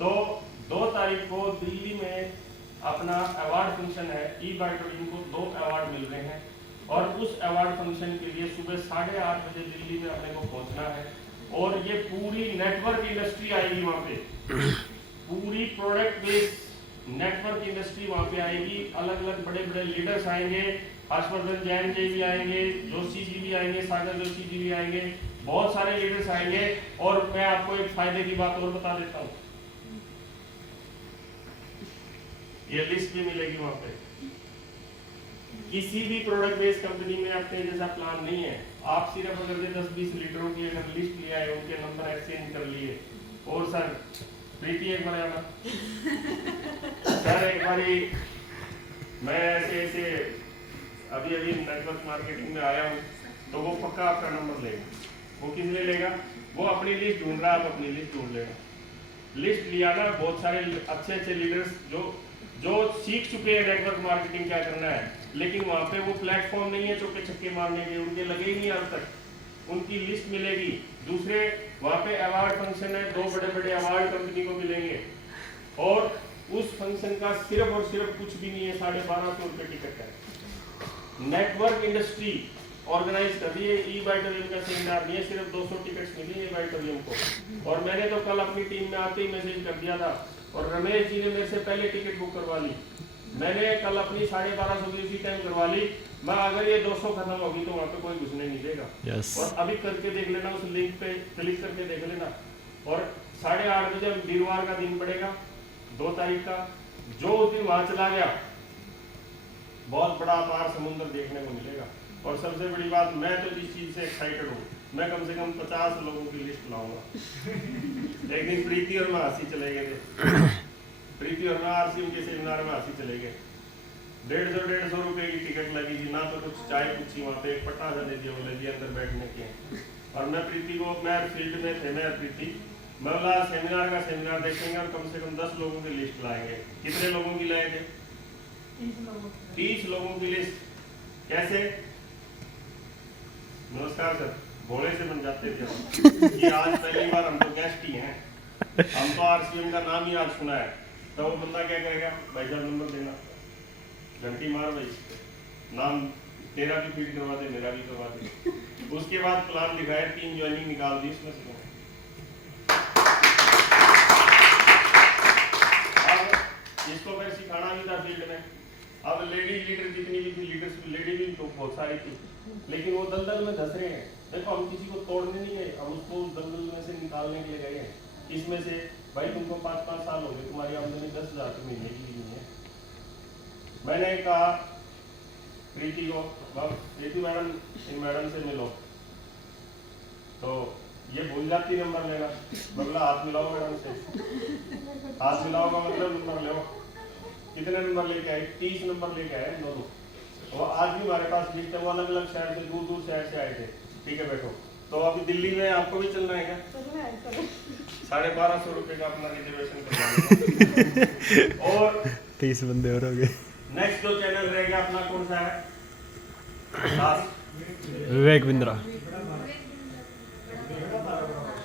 तो 2 तारीख को दिल्ली में अपना अवार्ड फंक्शन है, ई-बायोट्रियम को 2 अवार्ड मिल रहे हैं। और उस अवार्ड फंक्शन के लिए सुबह 8:30 बजे दिल्ली में अपने को पहुंचना है। और ये पूरी नेटवर्क इंडस्ट्री आएगी वहाँ पे, पूरी प्रोडक्ट बेस्ड नेटवर्क इंडस्ट्री वहाँ पे आएगी। अलग अलग बड़े बड़े लीडर्स आएंगे, हर्षवर्धन जैन जी भी आएंगे, जोशी जी भी आएंगे, सागर जोशी जी भी आएंगे, बहुत सारे लीडर्स आएंगे। और मैं आपको एक फायदे की बात और बता देता हूँ, ये लिस्ट भी मिलेगी वहाँ पे। किसी भी प्रोडक्ट बेस्ड कंपनी में अपने जैसा प्लान नहीं है। आप सिर्फ अगर 10-20 लीडरों की अगर लिस्ट ले आए, उनके नंबर एक्सचेंज कर लिए, और सर प्रीति एक बार आना सर, एक बारी मैं ऐसे अभी नेटवर्क मार्केटिंग में आया हूँ, तो वो पक्का आपका नंबर लेगा। वो किस लिए लेगा? वो अपनी लिस्ट ढूंढ रहा है, आप अपनी लिस्ट ढूंढ लेगा। लिस्ट लिया ना, बहुत सारे अच्छे लीडर्स जो सीख चुके हैं नेटवर्क मार्केटिंग क्या करना है, लेकिन वहाँ पे वो प्लेटफॉर्म नहीं है चौके छक्के मारने के, उनके लगे ही नहीं अब तक। उनकी लिस्ट मिलेगी। दूसरे वहाँ पे अवार्ड फंक्शन है, 2 बड़े बड़े अवार्ड कंपनी को मिलेंगे। और उस फंक्शन का सिर्फ और सिर्फ कुछ भी नहीं है, 1250 रुपये टिकट है। नेटवर्क इंडस्ट्री ऑर्गेनाइज कर रही है ई-बायोट्रियम का सेमिनार, नहीं है, सिर्फ 200 टिकट्स मिली है ई-बायोट्रियम को। और मैंने तो कल अपनी टीम में आते ही मैसेज कर दिया था, और रमेश जी ने मेरे से पहले टिकट बुक करवा ली। मैंने कल अपनी 1250 की उसी टाइम करवा ली। मैं अगर ये 200 खत्म होगी तो वहाँ पे कोई घुसने नहीं देगा। और अभी करके देख लेना, उस लिंक पे क्लिक करके देख लेना। और 8:30 बजे वीरवार का दिन पड़ेगा, 2 तारीख का। जो उस दिन वहाँ चला गया, बहुत बड़ा अपार समुद्र देखने को मिलेगा। और सबसे बड़ी बात, मैं तो जिस चीज से एक्साइटेड हूँ, मैं कम से कम 50 लोगों की लिस्ट लाऊंगा। एक दिन प्रीति और मैं हंसी चले गए थे, प्रीति और मैं आरसी के सेमिनार में हंसी चले गए। 150 रुपए की टिकट लगी थी, ना तो कुछ चाय पूछी, वहाँ पे एक पट्टा सा दे दिया, बोले जी अंदर बैठने के। और मैं प्रीति को, मैं फील्ड में थे, मैं प्रीति, मैं बोला सेमिनार देखेंगे और कम से कम 10 लोगों की लिस्ट लाएंगे। कितने लोगों की लाएंगे? 30 लोगों की लिस्ट। कैसे? नमस्कार सर, घोड़े से बन जाते थे कि आज पहली बार हम तो गेस्ट ही हैं, हम तो आरसीएम का नाम ही आज सुना है। तो वो बंदा क्या करेगा? भाई साहब नंबर देना, घंटी मार भाई, नाम तेरा भी फीड करवा दे, मेरा भी करवा दे। उसके बाद प्लान दिखाया, 3 ज्वाइनिंग निकाल दी उसमें से। अब इसको मैं सिखाना भी था फील्ड में। अब लेडी लीडर जितनी भी थी, लीडर्स लेडी भी तो बहुत सारी थी, लेकिन वो दलदल में धस रहे हैं। देखो हम किसी को तोड़ने नहीं गए, हम उसको उस दलदल में से निकालने के लिए गए हैं। इसमें से भाई तुमको 5-5 साल हो गए, तुम्हारी आमदनी 10,000 की महीने की नहीं है। मैंने कहा प्रीति को, प्रीति मैडम, इन मैडम से मिलो, तो ये भूल जाती नंबर लेना। बोला हाथ मिलाओ मैडम से, हाथ मिलाओ का मतलब नंबर लो। कितने नंबर लेके आए? 30 नंबर लेके आए दोनों। वो आज भी हमारे पास लिखते, वो अलग अलग शहर से, दूर दूर शहर से आए थे। ठीक है बैठो। तो अभी दिल्ली में आपको भी चलना है क्या? 1250 रुपये का अपना रिजर्वेशन करवाना। और 30 बंदे और हो गए। नेक्स्ट जो चैनल रहेगा अपना कौन सा है? विवेक बिंद्रा।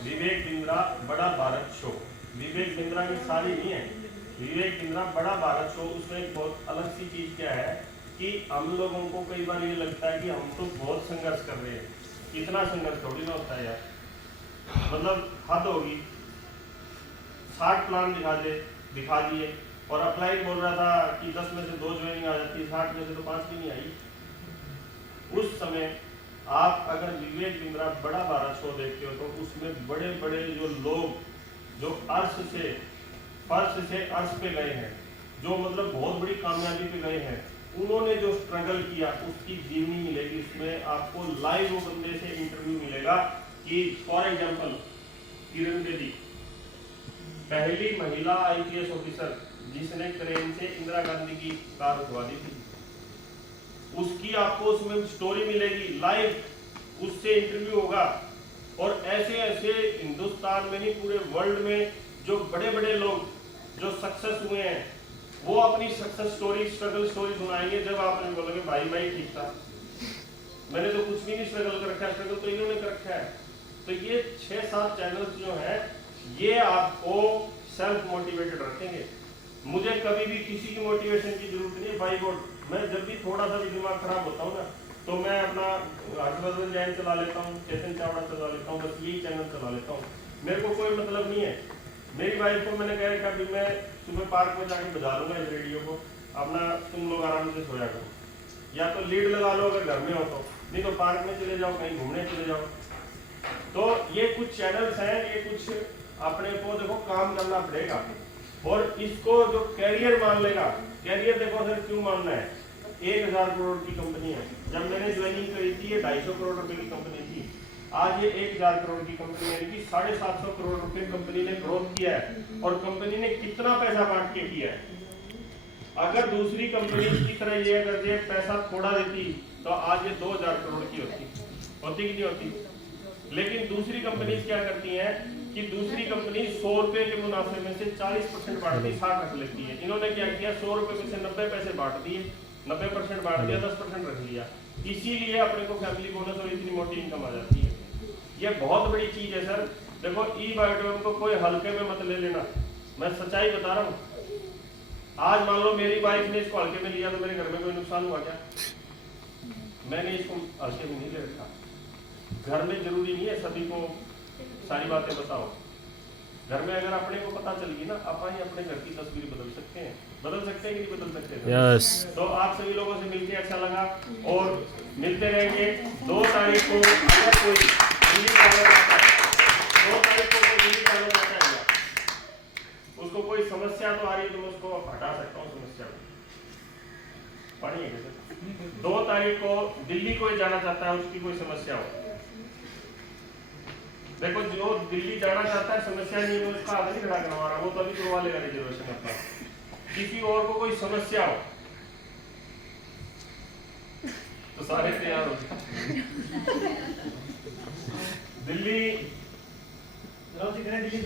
विवेक बिंद्रा बड़ा भारत शो। विवेक बिंद्रा की सारी नहीं है, विवेक बिंद्रा बड़ा भारत शो। उसमें एक बहुत अलग सी चीज क्या है कि हम लोगों को कई बार ये लगता है कि हम तो बहुत संघर्ष कर रहे हैं। इतना संघर्ष थोड़ी ना होता है यार, मतलब हद होगी। 60 प्लान दिखा दिए और अप्लाई बोल रहा था कि 10 में से 2 ज्वाइनिंग आ जाती है, 60 में से तो 5 भी नहीं आई। उस समय आप अगर विवेक बिंद्रा बड़ा भारत शो देखते हो तो उसमें बड़े बड़े जो लोग जो अर्श से अर्श पे गए हैं, जो मतलब बहुत बड़ी कामयाबी पे गए हैं, उन्होंने जो स्ट्रगल किया उसकी जीवनी मिलेगी। उसमें आपको लाइव वो बंदे से इंटरव्यू मिलेगा कि फॉर एग्जांपल किरण बेदी, पहली महिला IPS ऑफिसर जिसने क्रेन से इंदिरा गांधी की कार उठवा दी थी, उसकी आपको उसमें स्टोरी मिलेगी लाइव, उससे इंटरव्यू होगा। और ऐसे ऐसे हिंदुस्तान में नहीं पूरे वर्ल्ड में जो बड़े बड़े लोग जो सक्सेस हुए हैं वो अपनी सक्सेस स्टोरी, स्ट्रगल स्टोरी सुनाएंगे। जब आप बोलोगे भाई ठीक था, मैंने तो कुछ भी नहीं स्ट्रगल कर रखा है, स्ट्रगल तो इन्होंने कर रखा है। तो ये 6-7 चैनल्स जो है ये आपको सेल्फ मोटिवेटेड रखेंगे। मुझे कभी भी किसी की मोटिवेशन की जरूरत नहीं है। बाई गॉड, मैं जब भी थोड़ा सा भी दिमाग खराब होता हूँ ना तो मैं अपना हर्षवर्धन जैन चला लेता हूँ, चेतन चावड़ा चला लेता हूँ, बस यही चैनल चला लेता हूँ। मेरे को कोई मतलब नहीं है। मेरी वाइफ को मैंने कह रखा कि मैं सुबह पार्क में जाके बजा लूंगा इस रेडियो को, अपना तुम लोग आराम से सोया करो, या तो लीड लगा लो अगर घर में हो तो, नहीं तो पार्क में चले जाओ, कहीं घूमने चले जाओ। तो ये कुछ चैनल्स हैं, ये कुछ अपने को देखो काम करना पड़ेगा। और इसको जो कैरियर मान लेगा, कैरियर देखो सर क्यों मानना है, 1000 करोड़ की कंपनी है। जब मैंने ज्वाइनिंग करी थी ये 250 करोड़ रुपए की कंपनी थी, आज ये 1000 करोड़ की कंपनी है, कि 750 करोड़ रुपए कंपनी ने ग्रोथ किया है। और कंपनी ने कितना पैसा बांट के किया है। अगर दूसरी कंपनी की तरह ये अगर ये पैसा थोड़ा देती तो आज ये 2000 करोड़ की होती कि नहीं होती। लेकिन दूसरी कंपनी क्या करती है कि दूसरी कंपनी 100 रुपए के मुनाफे में से 40% बांटती, 60 रख लेती है। इन्होंने क्या किया, 100 रुपए में से 90 पैसे बांट दिए, 90% बांट दिया, 10% रख लिया। इसीलिए अपने को फैमिली बोनस और इतनी मोटी इनकम आ जाती है। ये बहुत बड़ी चीज है सर। देखो ई-बायोटोन को कोई हल्के में मत ले लेना, मैं सच्चाई बता रहा हूँ। आज मान लो मेरी वाइफ ने इसको हल्के में लिया तो मेरे घर में कोई नुकसान हुआ क्या? मैंने इसको हल्के में नहीं ले रखा। घर में जरूरी नहीं है सभी को सारी बातें बताओ। घर में अगर अपने को पता चल गई ना, अपन ही अपने घर की तस्वीर बदल सकते हैं। बदल सकते हैं कि नहीं बदल सकते? यस। तो आप सभी लोगों से मिलके अच्छा लगा और मिलते रहेंगे। 2 तारीख को अगर कोई दिल्ली जाना चाहता है, 2 तारीख को कोई दिल्ली जाना चाहता है, उसको कोई समस्या तो आ रही है तो मैं उसको हटा सकता हूँ समस्या को। पढ़िए कैसे 2 तारीख को दिल्ली कोई जाना चाहता है, उसकी कोई समस्या हो, देखो जो दिल्ली जाना चाहता है समस्या नहीं है, उसका आगे नहीं खड़ा करवा रहा, वो तो अभी करवा लेगा रिजर्वेशन अपना। किसी और को कोई समस्या हो तो सारे तैयार हो दिल्ली दिल्ली